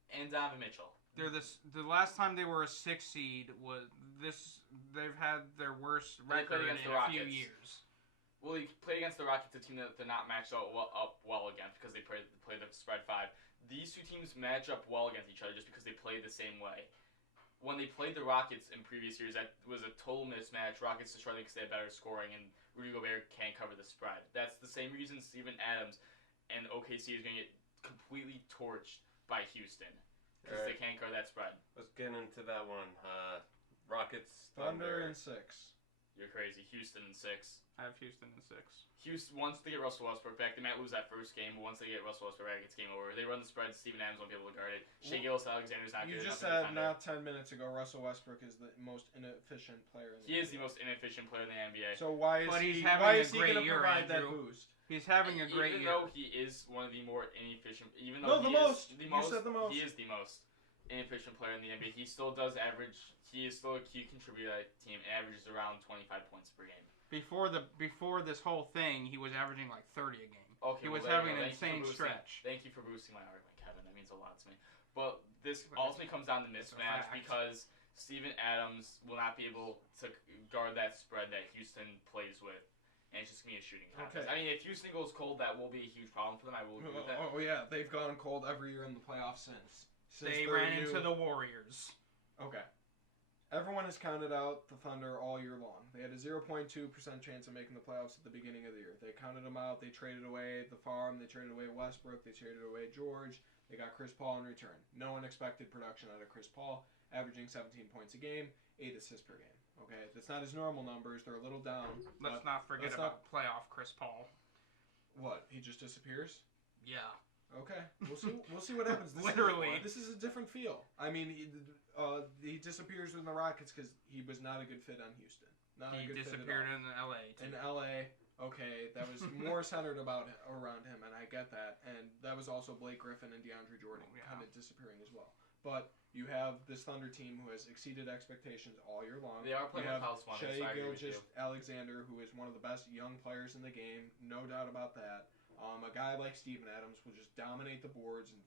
and Donovan Mitchell. They're the last time they were a 6 seed was this. They've had their worst They played record in against a the few Rockets. years. Well, he played against the Rockets, a team that they're not matched up well against because they play the spread 5. These two teams match up well against each other just because they play the same way. When they played the Rockets in previous years, that was a total mismatch. Rockets destroy them because they have better scoring, and Rudy Gobert can't cover the spread. That's the same reason Steven Adams and OKC is going to get completely torched by Houston because All they right. can't cover that spread. Let's get into that one. Rockets, Thunder Thunder. in 6. You're crazy. Houston in 6. I have Houston in 6. Houston, once they get Russell Westbrook back, they might lose that first game, but once they get Russell Westbrook back, it's game over. They run the spread, Steven Adams won't be able to guard it. Shea Gilgeous-Alexander's not You good just enough said to defend not 10 minutes ago Russell Westbrook is the most inefficient player in the He is NBA. the most inefficient player in the NBA. So why is But he's he having why a is he great going to year, provide that Andrew. boost? He's having a great Even year. though he is one of the more inefficient, even No, though the he most. is the You most, said the most. he is the most inefficient player in the NBA. He still does average. He is still a key contributor to that team. Averages around 25 points per game. Before this whole thing, he was averaging like 30 a game. Okay, He well, was there you having go. an Thank you for insane boosting- stretch. Thank you for boosting my argument, Kevin. That means a lot to me. But this ultimately comes down to It's a mismatch fact. because Steven Adams will not be able to guard that spread that Houston plays with. And it's just going to be a shooting contest. Okay. I mean, if Houston goes cold, that will be a huge problem for them. I will agree with that. Oh yeah, they've gone cold every year in the playoffs since. They they're ran new. into the Warriors. Okay. Everyone has counted out the Thunder all year long. They had a 0.2% chance of making the playoffs at the beginning of the year. They counted them out. They traded away the farm. They traded away Westbrook. They traded away George. They got Chris Paul in return. No one expected production out of Chris Paul, averaging 17 points a game, 8 assists per game. Okay, that's not his normal numbers. They're a little down. Let's but not forget let's about playoff Chris Paul. What? He just disappears? Yeah. Okay, we'll see. We'll see what happens. Literally. This is a different feel. I mean, he disappears in the Rockets because he was not a good fit on Houston. Not a He good disappeared fit at in LA. all. Too. In LA. Okay, that was more centered around him, and I get that. And that was also Blake Griffin and DeAndre Jordan kind of disappearing as well. But you have this Thunder team who has exceeded expectations all year long. They are playing you with have house money, Shea so I agree with you. Gilgeous-Alexander, who is one of the best young players in the game, no doubt about that. A guy like Steven Adams will just dominate the boards and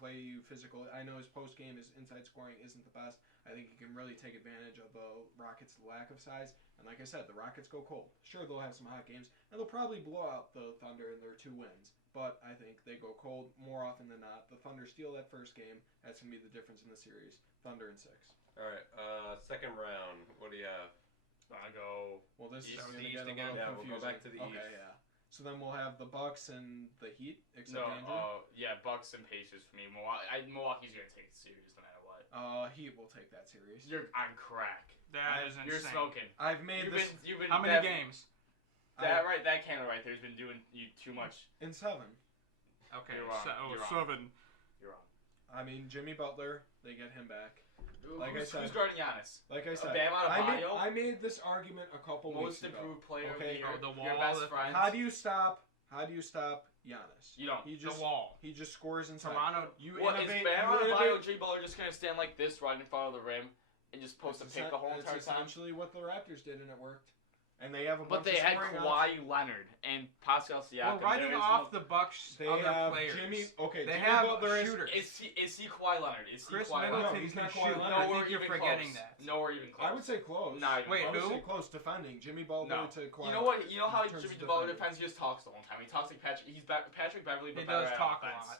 play you physical. I know his post game, his inside scoring isn't the best. I think he can really take advantage of the Rockets' Rockets' lack of size. And like I said, the Rockets go cold. Sure, they'll have some hot games, and they'll probably blow out the Thunder in their 2 wins. But I think they go cold more often than not. The Thunder steal that first game. That's going to be the difference in the series. Thunder in 6. All right, second round. What do you have? I go. Well, this is East going to to get East a little again? Yeah, confusing. we'll go back to the East. Okay, yeah. So then we'll have the Bucks and the Heat, except No, Andrew. yeah, Bucks and Pacers for me. Milwaukee's gonna take the series no matter what. Heat will take that series. You're on crack. That is insane. You're smoking. I've made You've this been, you've been How many games? That camera right there's been doing you too much. in 7. Okay, You're wrong. You're wrong. 7. You're wrong. I mean, Jimmy Butler, they get him back. Like I said- Who's guarding Giannis? Like I said, Bam Adebayo? I made this argument a couple Most weeks ago. improved player Okay. of the Oh, the year. Your wall, best friend. How do you stop Giannis? You don't. He just The wall. he just scores inside. Toronto. You What is innovate. Bam you Adebayo, innovate. Jay Butler just gonna stand like this right in front of the rim and just post a pick the whole entire It's time? essentially what the Raptors did, and it worked. And they have a But bunch they of had scoring Kawhi Leonard and Pascal Siakam. Well, writing There is off no- the Bucks They other have players. Jimmy. Okay, They Jimmy have Butler is. shooters. Is he Kawhi Leonard? Is he Chris Kawhi Middleton Leonard? No, he's can not shoot. Kawhi Leonard. I Nowhere think you're even forgetting close. that. Nowhere even close. I would say close. Not even Wait, I would who? say close defending. Jimmy Butler No. to Kawhi. You know what? You know how in terms Jimmy of Butler defending. defends? He just talks the whole time. He talks like Patrick. Patrick Beverly, but He better does at talk a offense. lot.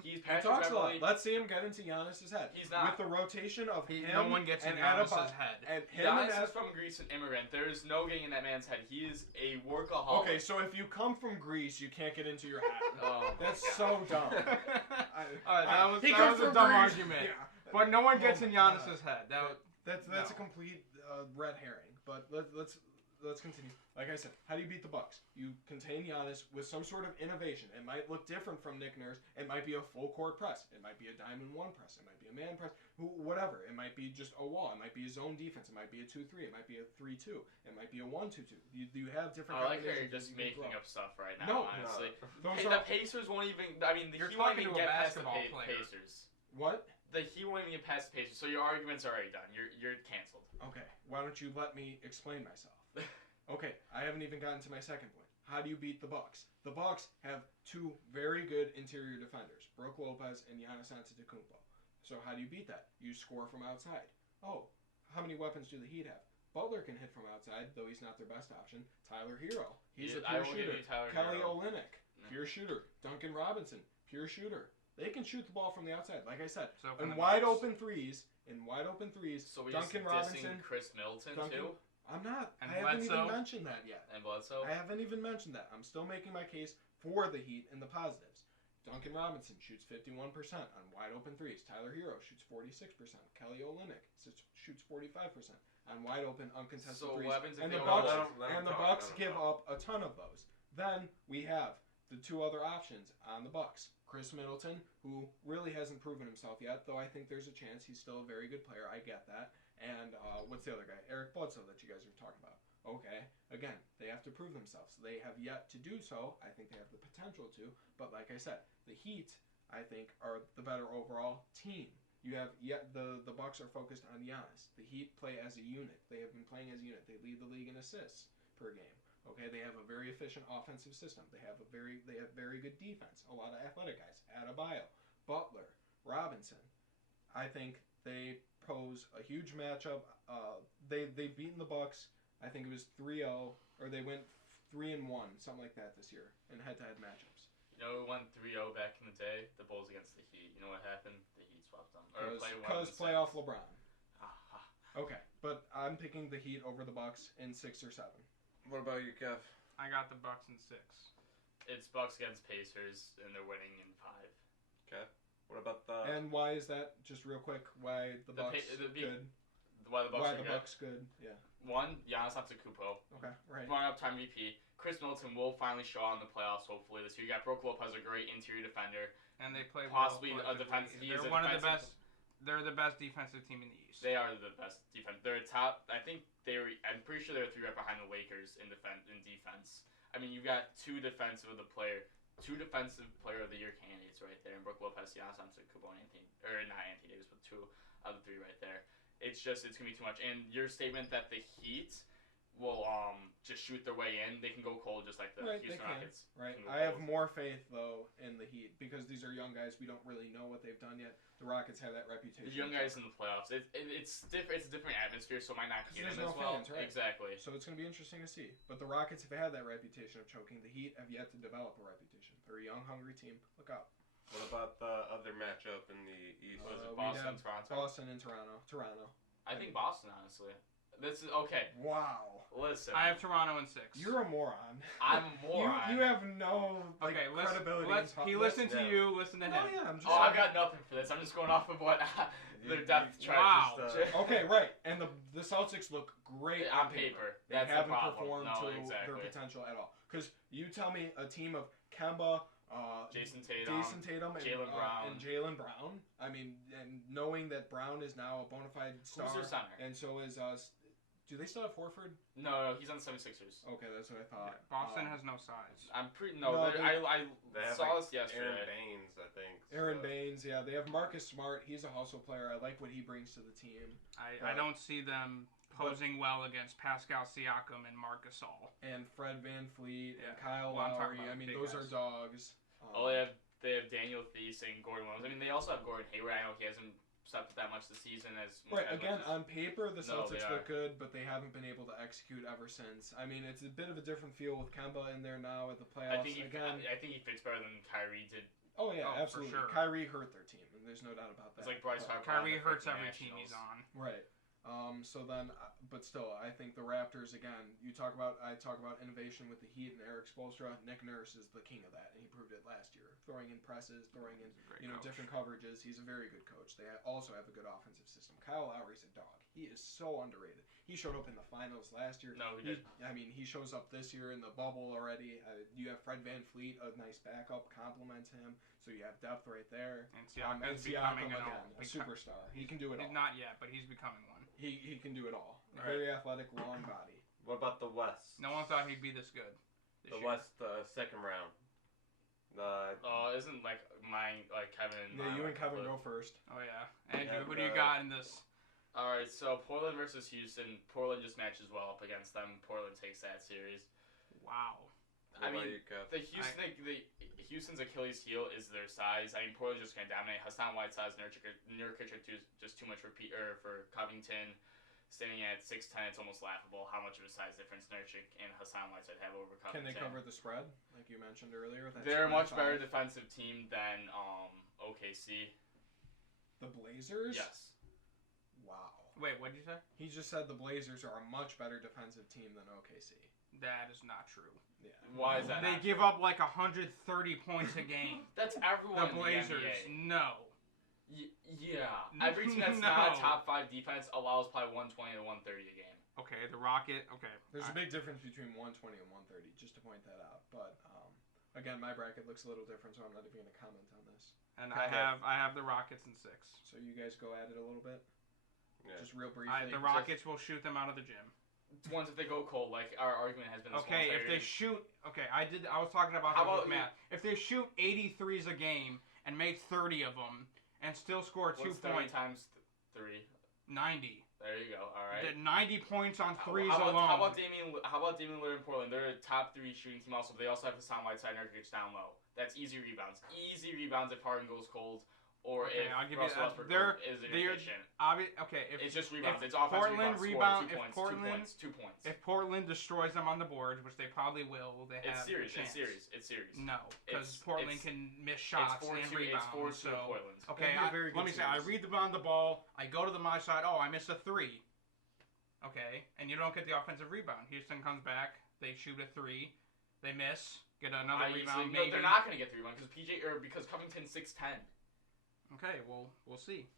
He's He Patrick talks a lot. Beverly. Let's see him get into Giannis's head. He's not. With the rotation of him No one gets in and Giannis's Adebayo- head. And him and Giannis is from Greece, an immigrant. There is no getting in that man's head. He is a workaholic. Okay, so if you come from Greece, you can't get into your head. Oh, That's my so God. dumb. Alright, He that comes was a from dumb Greece. argument. Yeah. But no one gets Oh, in God. Giannis's head. That's No. a complete red herring. But let's continue. Like I said, how do you beat the Bucks? You contain Giannis with some sort of innovation. It might look different from Nick Nurse. It might be a full court press. It might be a diamond 1 press. It might be a man press. Whatever. It might be just a wall. It might be a zone defense. It might be a 2-3. It might be a 3-2. It might be a 1-2-2. You have different. I like how you're combinations just you can making throw. up stuff right now. No. honestly. Those Hey, are- the Pacers won't even. I mean, the You're Heat won't talking even to a get past the basketball player. Pacers. What? The Heat won't even get past the Pacers. So your argument's already done. You're canceled. Okay. Why don't you let me explain myself? Okay, I haven't even gotten to my second point. How do you beat the Bucks? The Bucks have 2 very good interior defenders, Brook Lopez and Giannis Antetokounmpo. So how do you beat that? You score from outside. Oh, how many weapons do the Heat have? Butler can hit from outside, though he's not their best option. Tyler Hero, he's a I pure will give shooter. you Tyler Kelly Hero. Olynyk, pure shooter. Duncan Robinson, pure shooter. They can shoot the ball from the outside, like I said. So can In the wide Bucks. open threes, So we Duncan just Robinson. dissing Chris Middleton Duncan- too, I'm not. And I haven't even Bledsoe. mentioned that yet. and Bledsoe. I haven't even mentioned that. I'm still making my case for the Heat and the positives. Duncan Robinson shoots 51% on wide open threes. Tyler Hero shoots 46%. Kelly Olynyk shoots 45% on wide open uncontested So threes. what happens if And they the don't Bucks let him and the talk, Bucks let him give talk. up a ton of those. Then we have the 2 other options on the Bucks. Chris Middleton, who really hasn't proven himself yet, though I think there's a chance he's still a very good player. I get that. And what's the other guy? Eric Bledsoe that you guys were talking about. Okay, again, they have to prove themselves. They have yet to do so. I think they have the potential to. But like I said, the Heat, I think, are the better overall team. You have the Bucks are focused on Giannis. The Heat play as a unit. They have been playing as a unit. They lead the league in assists per game. Okay, they have a very efficient offensive system. They have very good defense. A lot of athletic guys. Adebayo, Butler, Robinson. I think they pose a huge matchup. They've beaten the Bucks. I think it was 3-0, or they went 3-1, something like that this year in head-to-head matchups. You know, we won 3-0 back in the day. The Bulls against the Heat. You know what happened? The Heat swept them. Because playoff LeBron. Aha. Okay, but I'm picking the Heat over the Bucks in 6 or 7. What about you, Kev? I got the Bucks in 6. It's Bucks against Pacers, and they're winning in 5. What about the? And why is that? Just real quick, why the Bucks good? Why the Bucks Why are the good? Bucks good? Yeah. 1, Giannis Antetokounmpo. Okay, right. Running-up time VP. Chris Middleton will finally show out in the playoffs, hopefully, this year. You got Brook Lopez, a great interior defender. And they play Possibly well a defense- collectively. he is They're a one of the defensive- best. They're the best defensive team in the East. They are the best defense. They're top. I think I'm pretty sure they're 3 right behind the Lakers in defense. I mean, you got 2 defensive of the player of the year candidates right there, and Brook Lopez, Giannis Antetokounmpo, not Anthony Davis, but 2 out of the 3 right there. It's gonna be too much. And your statement that the Heat will just shoot their way in. They can go cold just like the Houston Rockets. Right. I have more faith though in the Heat because these are young guys. We don't really know what they've done yet. The Rockets have that reputation. The young guys in the playoffs. It's a different atmosphere, so it might not get in as well. Fans, right? Exactly. So it's going to be interesting to see. But the Rockets have had that reputation of choking. The Heat have yet to develop a reputation. They're a young, hungry team. Look out. What about the other matchup in the East? Was it Boston, Toronto? Boston and Toronto. I think Boston, honestly. This is okay. Wow. Listen. I have Toronto in 6. You're a moron. I'm a moron. You have no credibility. He listened to you. Listen to him. Oh, yeah, I've got nothing for this. I'm just going off of what their depth chart. Wow. Okay, right. And the Celtics look great on paper. They haven't performed to their potential at all. Because you tell me a team of Kemba, Jason Tatum, and Jaylen Brown. I mean, and knowing that Brown is now a bona fide star. Who's their center? And so is do they still have Horford? No, he's on the 76ers. Okay, that's what I thought. Yeah, Boston has no size. I'm pretty I saw this yesterday. Aaron Baines, I think. Aaron Baines, yeah. They have Marcus Smart. He's a hustle player. I like what he brings to the team. I don't see them posing well against Pascal Siakam and Marc Gasol. And Fred VanVleet and Kyle Lowry. I mean, those are dogs. They have Daniel Theis and Gordon Williams. I mean, they also have Gordon Hayward. I know he hasn't stepped that much this season on paper the Celtics look good, but they haven't been able to execute ever since. I mean, it's a bit of a different feel with Kemba in there now at the playoffs. I think he fits better than Kyrie did. Oh yeah, absolutely. For sure. Kyrie hurt their team, and there's no doubt about that. It's like Bryce Harper. Kyrie hurts every team he's on. Right. So then, but still, I think the Raptors again. I talk about innovation with the Heat and Eric Spoelstra. Nick Nurse is the king of that, and he proved it last year. Throwing in presses, throwing in different coverages. He's a very good coach. They also have a good offensive system. Kyle Lowry's a dog. He is so underrated. He showed up in the finals last year. No, he did. I mean, he shows up this year in the bubble already. You have Fred VanVleet, a nice backup, complements him. So you have depth right there. And Siakam's becoming a superstar. He can do it all. Not yet, but he's becoming one. He can do it all. Right. Very athletic, long body. What about the West? No one thought he'd be this good. The West, second round. Isn't Kevin? Yeah, you and Kevin go first. Oh yeah, Andrew, who do you got in this? All right, so Portland versus Houston. Portland just matches well up against them. Portland takes that series. Wow. Houston's Achilles heel is their size. I mean, Portland's just going to dominate. Hassan Whiteside's Nurkic are just too much for Covington. Standing at 6'10", it's almost laughable how much of a size difference Nurkic and Hassan Whiteside have over Covington. Can they cover the spread, like you mentioned earlier? They're a much better defensive team than OKC. The Blazers? Yes. Wow. Wait, what did you say? He just said the Blazers are a much better defensive team than OKC. That is not true. Yeah. Why is that? They give up like 130 points a game. That's everyone. The Blazers, in the NBA. No. Yeah. Every team that's not a top 5 defense allows probably 120 to 130 a game. Okay, the Rocket. Okay. There's a big difference between 120 and 130, just to point that out. But again, my bracket looks a little different, so I'm not even going to comment on this. And I have the Rockets in 6. So you guys go at it a little bit. Yeah. Just real briefly. The Rockets will shoot them out of the gym. Ones if they go cold, like our argument has been. Okay, if they shoot. Okay, I was talking about that with Matt. If they shoot 83s a game and make 30 of them and still score 2 points. 30 times 3? 90. There you go. All right. 90 points on threes alone. How about Damian Lillard in Portland? They're a top 3 shooting team. Also, they also have Hassan Whiteside and Nurkic down low. That's easy rebounds. Easy rebounds if Harden goes cold. Or if Russell Westbrook is inefficient. It's just rebounds. It's offensive rebounds. 2 points. If Portland destroys them on the board, which they probably will, they have a chance. It's series. No, because Portland can miss shots and rebounds. It's 4-2 Portland. Okay, let me say, I read on the ball, I go to the my side, I missed a 3. Okay, and you don't get the offensive rebound. Houston comes back, they shoot a 3, they miss, get another rebound. No, they're not going to get the rebound because Covington's 6'10". Okay, well, we'll see.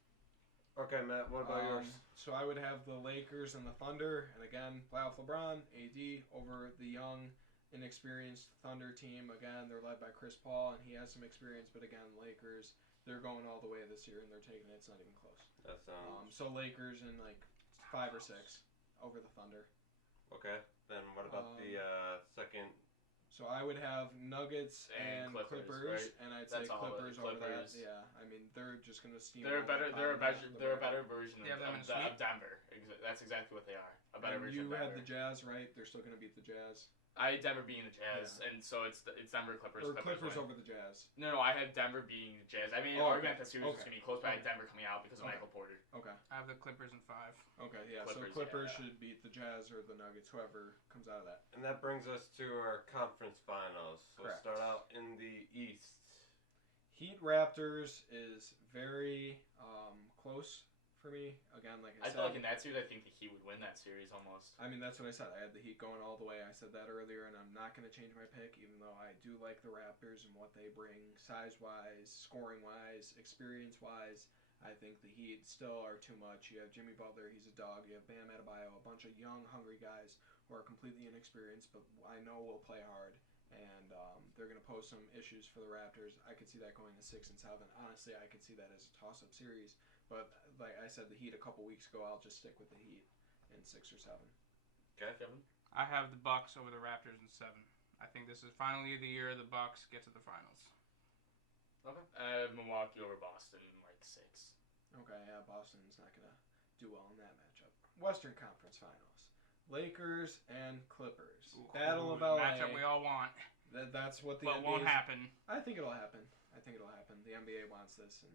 Okay, Matt, what about yours? So I would have the Lakers and the Thunder, and again, playoff LeBron, AD, over the young, inexperienced Thunder team. Again, they're led by Chris Paul, and he has some experience, but again, Lakers, they're going all the way this year, and they're taking it. It's not even close. That sounds... So Lakers in 5 or 6 over the Thunder. Okay, then what about the second So I would have Nuggets and Clippers right? and I'd That's say all, Clippers over that. Clippers. Yeah, I mean they're just gonna steam. They're a better version Yeah, of Denver. That's exactly what they are. A better version of You Denver. had the Jazz, right? They're still gonna beat the Jazz. I had Denver beating the Jazz, and so it's Denver Clippers. Or Clippers win. over the Jazz. No, I had Denver beating the Jazz. I mean, argument that series was gonna be close, but I had Denver coming out because of Michael Porter. Okay. I have the Clippers in 5. Okay, yeah. Clippers should beat the Jazz or the Nuggets, whoever comes out of that. And that brings us to our conference finals. We'll Correct. start out in the East. Heat Raptors is very close for me. Again, like I said. I feel like in that series, I think the Heat would win that series almost. I mean, that's what I said. I had the Heat going all the way. I said that earlier, and I'm not going to change my pick, even though I do like the Raptors and what they bring size-wise, scoring-wise, experience-wise. I think the Heat still are too much. You have Jimmy Butler, he's a dog. You have Bam Adebayo, a bunch of young, hungry guys who are completely inexperienced, but I know will play hard. And they're going to pose some issues for the Raptors. I could see that going to 6 and 7. Honestly, I could see that as a toss-up series. But like I said, the Heat a couple weeks ago, I'll just stick with the Heat in 6 or 7. Okay, Kevin? I have the Bucks over the Raptors in 7. I think this is finally the year the Bucks get to the finals. Okay. I have Milwaukee over Boston in like 6. Okay, yeah, Boston's not going to do well in that matchup. Western Conference Finals. Lakers and Clippers. Battle of LA. Matchup we all want. That's what the But NBA won't happen. I think it'll happen. The NBA wants this, and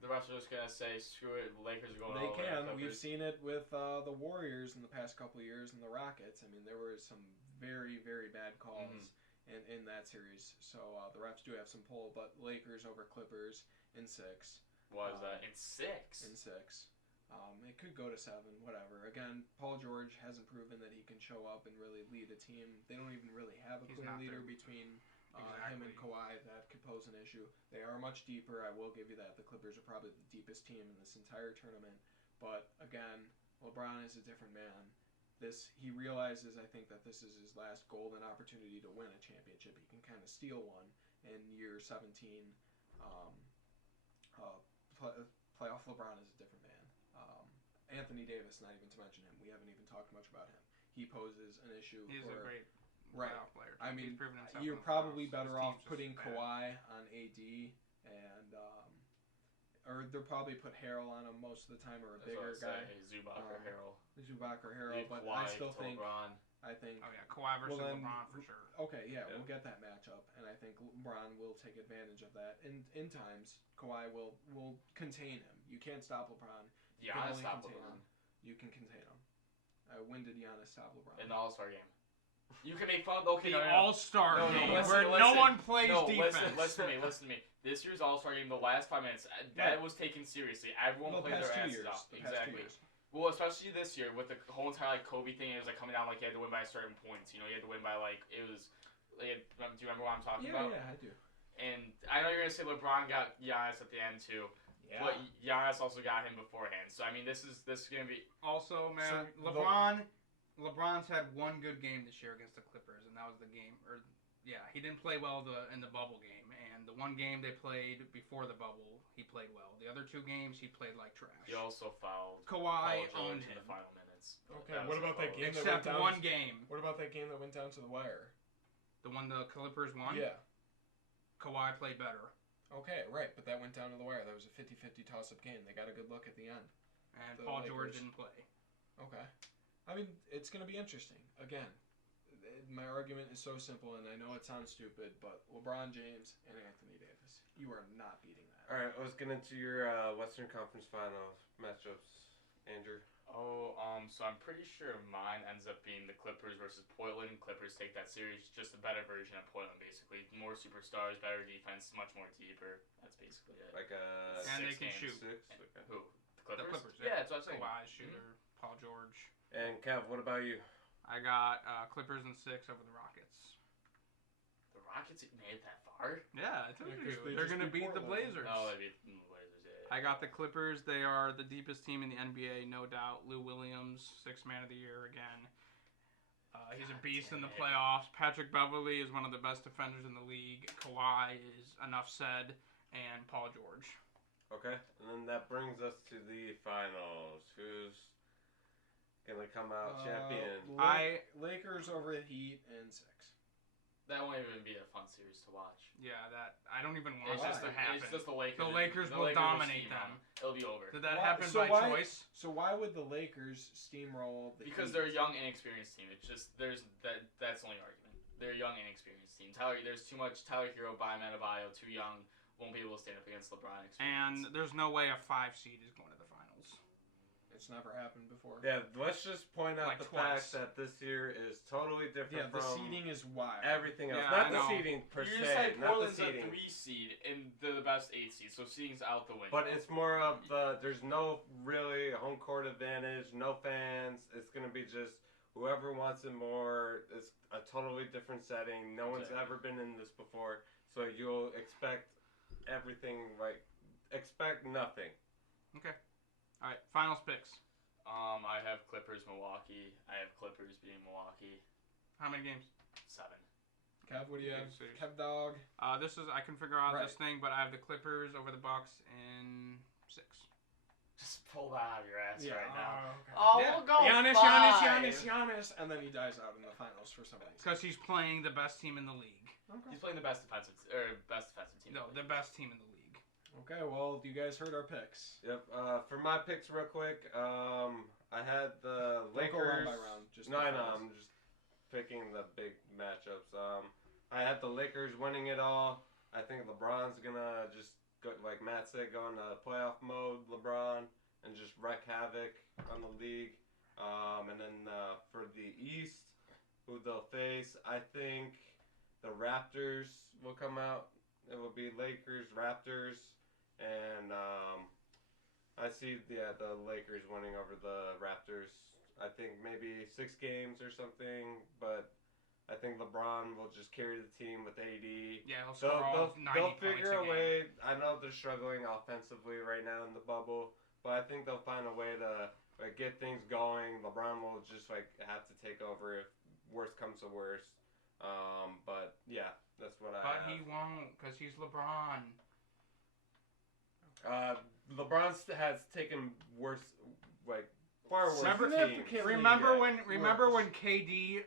The refs are just gonna say, "Screw it, the Lakers are going." they all the way to can. We've Clippers. seen it with the Warriors in the past couple of years and the Rockets. I mean, there were some very, very bad calls in that series. So the refs do have some pull, but Lakers over Clippers in 6. What is that? In 6. In 6. It could go to 7, whatever. Again, Paul George hasn't proven that he can show up and really lead a team. They don't even really have a He's clear not leader there. between Exactly. him and Kawhi. That could pose an issue. They are much deeper, I will give you that. The Clippers are probably the deepest team in this entire tournament. But again, LeBron is a different man. He realizes, I think, that this is his last golden opportunity to win a championship. He can kind of steal one in year 17. Playoff LeBron is a different man. Anthony Davis, not even to mention him. We haven't even talked much about him. He poses an issue. He's a great right. playoff player. I mean, He's proven himself you're in the probably playoffs. better His off team's just putting bad. Kawhi on AD and or they'll probably put Harrell on him most of the time, or a bigger guy. Zubac or Harrell. Zubac or Harrell, but Kawhi I still think LeBron. Oh yeah, Kawhi versus LeBron for sure. Okay, yeah, we'll get that matchup, and I think LeBron will take advantage of that. In times, Kawhi will contain him. You can't stop LeBron. You can only stop contain LeBron. him. You can contain him. When did Giannis stop LeBron? In the All-Star game. You can make fun. Okay, The All-Star game listen, where no one plays defense. Listen to me. This year's All-Star game, the last 5 minutes, that was taken seriously. Everyone played their asses off. Exactly. Well, especially this year with the whole entire Kobe thing, it was coming down you had to win by certain points. You had to win by it was. Do you remember what I'm talking about? Yeah, I do. And I know you're gonna say LeBron got Giannis at the end too. Yeah. But Giannis also got him beforehand. So I mean, this is gonna be. Also, man, So, LeBron's had one good game this year against the Clippers, and that was the game. He didn't play well in the bubble game, and the one game they played before the bubble, he played well. The other 2 games, he played like trash. He also fouled Kawhi Paul owned George in him. the final minutes. Okay, what about that game? Except one game, What about that game that went down to the wire? the one the Clippers won. Yeah. Kawhi played better, Okay, right, but that went down to the wire. That was a 50-50 toss-up game. They got a good look at the end. and The Paul George Lakers. didn't play. Okay. I mean, it's going to be interesting. Again, my argument is so simple, and I know it sounds stupid, but LeBron James and Anthony Davis, you are not beating that. All right, let's get into your Western Conference Finals matchups, Andrew. So I'm pretty sure mine ends up being the Clippers versus Portland. Clippers take that series, just a better version of Portland, basically. More superstars, better defense, much more deeper. That's basically it. And they can shoot. 6. Okay. Who? The Clippers. Yeah, that's what I'm saying. Kawhi shooter, Paul George. And Kev, what about you? I got Clippers in 6 over the Rockets. The Rockets made it that far? Yeah, I told Yeah, you. 'cause they They're just going to beat beat the Portland. Blazers. No, they beat the Blazers, yeah. I got the Clippers. They are the deepest team in the NBA, no doubt. Lou Williams, 6th man of the year again. He's a beast in the playoffs. Patrick Beverley is one of the best defenders in the league. Kawhi is enough said. And Paul George. Okay, and then that brings us to the finals. Who's gonna come out champion? I- Lakers over the Heat in 6. That won't even be a fun series to watch. Yeah, that I don't even want It's this just to happen. It's just the Lakers. The Lakers will dominate them. It'll be over. Did that happen so by why, choice? So why would the Lakers steamroll the Because Heat? they're a young, inexperienced team. It's just that's the only argument. They're a young, inexperienced team. There's too much Tyler Hero, Bam Adebayo, too young, won't be able to stand up against LeBron. And there's no way a 5 seed is going to the finals. It's never happened before. Yeah, let's just point out Like the twice. fact that this year is totally different Yeah, the from seeding is wild. everything else. Yeah, Not I the know. seeding per You just se, said not the Portland's a seeding. 3 seed and they're the best 8 seed, so seeding's out the window. But it's more of there's no really home court advantage, no fans. It's going to be just whoever wants it more. It's a totally different setting. No one's ever been in this before. So you'll expect everything, expect nothing. Okay. All right, finals picks. I have Clippers, Milwaukee. I have Clippers beating Milwaukee. How many games? 7. Kev, what do you have? Serious. Kev Dog. This is I can figure out Right. this thing, but I have the Clippers over the Bucks in 6. Just pull that out of your ass right now. Okay. Oh, Yeah. we'll go Giannis, and then he dies out in the finals for some reason. Because he's playing the best team in the league. Okay. He's playing the best defensive team. No, the best team in the league. Okay, well, you guys heard our picks. Yep. For my picks, real quick, I had the Lakers. Don't go round by round. Just No, I know. the I'm just picking the big matchups. I had the Lakers winning it all. I think LeBron's gonna just go, like Matt said, go into playoff mode. LeBron and just wreak havoc on the league. And then for the East, who they'll face, I think the Raptors will come out. It will be Lakers, Raptors, and I see the Lakers winning over the Raptors. I think maybe 6 games or something, but I think LeBron will just carry the team with AD. Yeah, he'll score all 90 They'll points figure a a game. way. I know they're struggling offensively right now in the bubble, but I think they'll find a way to get things going. LeBron will just have to take over if worst comes to worst. But yeah, that's what I have. But he won't, because he's LeBron. LeBron has taken worse, far worse teams. Remember when KD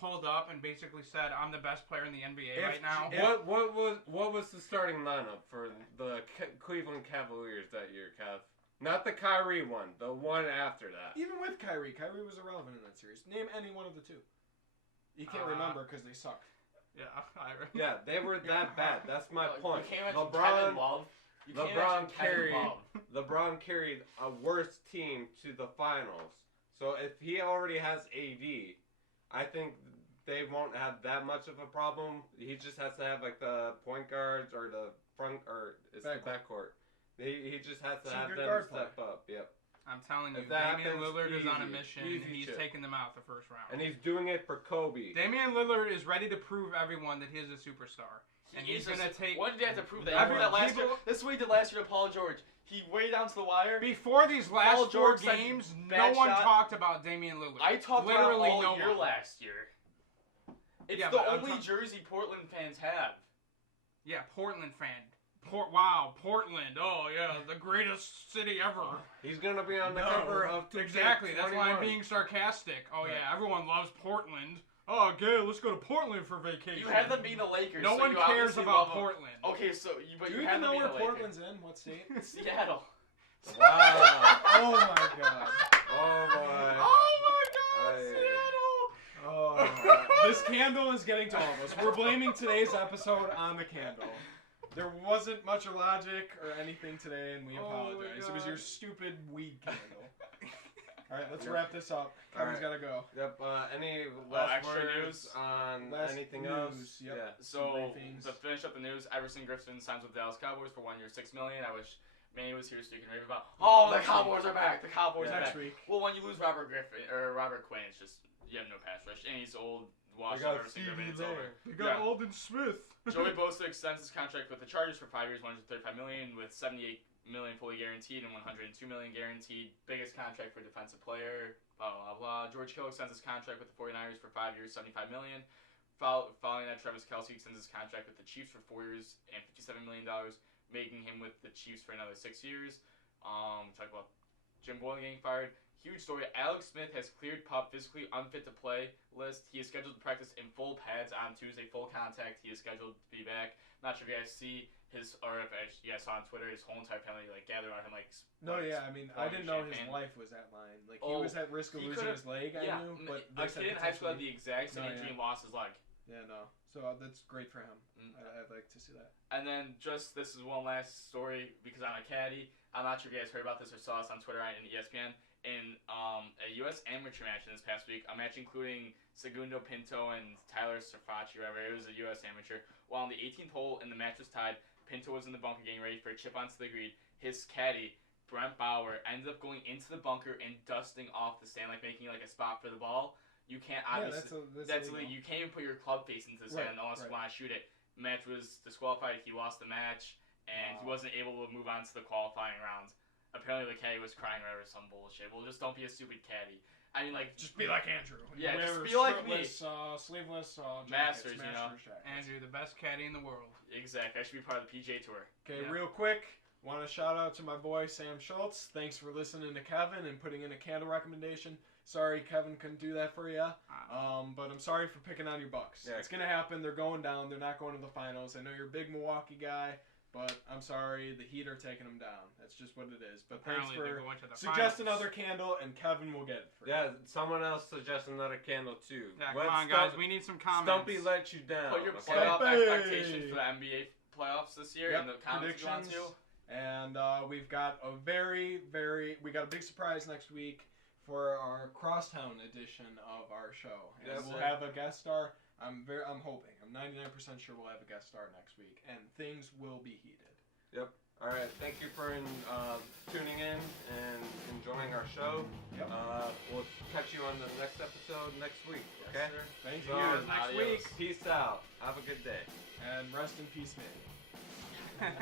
pulled up and basically said, "I'm the best player in the NBA right now." What was the starting lineup for the Cleveland Cavaliers that year, Kev? Not the Kyrie one, the one after that. Even with Kyrie was irrelevant in that series. Name any one of the two. You can't remember because they suck. Yeah, I remember. Yeah, they were that bad. That's my point. You can't mention Kevin Love. LeBron carried a worse team to the finals. So if he already has AD, I think they won't have that much of a problem. He just has to have the point guards or the front or the backcourt. He just has to have them step up. Yep. I'm telling you, If that Damian happens, Lillard is on a easy. mission. Easy He's chip. taking them out the first round. And he's doing it for Kobe. Damian Lillard is ready to prove everyone that he's a superstar. And he's going to take... When did he have to prove that? Every- That last year. people- This is what he did last year to Paul George. He way down to the wire. Before these last Paul 4 George said games, no bad one shot. talked about Damian Lillard. I talked Literally about him all no year one. last year. It's Yeah, the but I'm only jersey Portland fans have. Yeah, Portland fan. Wow, Portland. Oh, yeah, the greatest city ever. He's going to be on the cover of 2K21. Exactly, that's why I'm being sarcastic. Oh, yeah, everyone loves Portland. Oh, good, let's go to Portland for vacation. You have them being the Lakers. No so one you cares obviously about love them. Portland. Okay, so you Do you have even them know being where the Lakers. Portland's in? What state? Seattle. Wow. Oh my god. Oh, boy. Oh my God, Seattle! Oh, this candle is getting to all of us. We're blaming today's episode on the candle. There wasn't much logic or anything today, and we apologize. It was your stupid weed candle. All right, let's wrap this up. Kevin's got to go. Yep. Any last extra words news? on Last anything news, else? yep. Yeah. So briefings. to finish up the news, Everson Griffin signs with the Dallas Cowboys for 1 year, $6 million. I wish Manny was here so you can rave about. Oh, the Cowboys are back! The Cowboys are Next back. week. Well, when you lose Robert Quinn, it's just you have no pass rush, and he's old. Watch Everson Griffin, it's over. They got Alden Smith. Joey Bosa extends his contract with the Chargers for 5 years, $135 million, with $78 million fully guaranteed and $102 million guaranteed. Biggest contract for defensive player. Blah blah blah. George Kittle extends his contract with the 49ers for 5 years, $75 million. Following that, Travis Kelce extends his contract with the Chiefs for 4 years and $57 million, making him with the Chiefs for another 6 years. Talk about Jim Boylan getting fired. huge story. Alex Smith has cleared PUP physically unfit to play list. He is scheduled to practice in full pads on Tuesday, full contact. He is scheduled to be back. Not sure if you guys see his, or if you guys saw on Twitter, his whole entire family gathered around him No, yeah, I mean, I didn't know his life was at line. He was at risk of losing his leg. I knew, but the kid in high school had the exact same injury and lost his leg. Yeah, no. So that's great for him. I'd like to see that. And then this is one last story because I'm a caddy. I'm not sure if you guys heard about this or saw this on Twitter and ESPN. In a U.S. amateur match this past week, a match including Segundo Pinto and Tyler Serfacci, whatever, it was a U.S. amateur. While on the 18th hole and the match was tied, Pinto was in the bunker getting ready for a chip onto the green. His caddy, Brent Bauer, ended up going into the bunker and dusting off the sand, making a spot for the ball. You can't obviously. That's you can't even put your club face into the sand unless you want to shoot it. The match was disqualified. He lost the match, and he wasn't able to move on to the qualifying rounds. Apparently, the caddy was crying or some bullshit. Well, just don't be a stupid caddy. I mean, just be like Andrew. Yeah, just be like me. Sleeveless Masters, Andrew, the best caddy in the world. Exactly. I should be part of the PGA Tour. Okay, real quick. Want to shout out to my boy Sam Schultz. Thanks for listening to Kevin and putting in a candle recommendation. Sorry Kevin couldn't do that for you. But I'm sorry for picking on your Bucks. Yeah. It's going to happen. They're going down. They're not going to the finals. I know you're a big Milwaukee guy, but I'm sorry. The Heat are taking them down. That's just what it is. But apparently thanks for suggesting another candle, and Kevin will get it for you. Someone else suggest another candle too. Yeah, come on, guys. We need some comments. Stumpy let you down. Put your playoff expectations for the NBA playoffs this year and the predictions. And we've got a we got a big surprise next week for our Crosstown edition of our show. And we'll have a guest star. I'm hoping. I'm 99% sure we'll have a guest star next week, and things will be heated. Yep. All right. Thank you for tuning in and enjoying our show. Yep. We'll catch you on the next episode next week. Okay. Yes, thank you. Next week. Peace out. Have a good day. And rest in peace, man.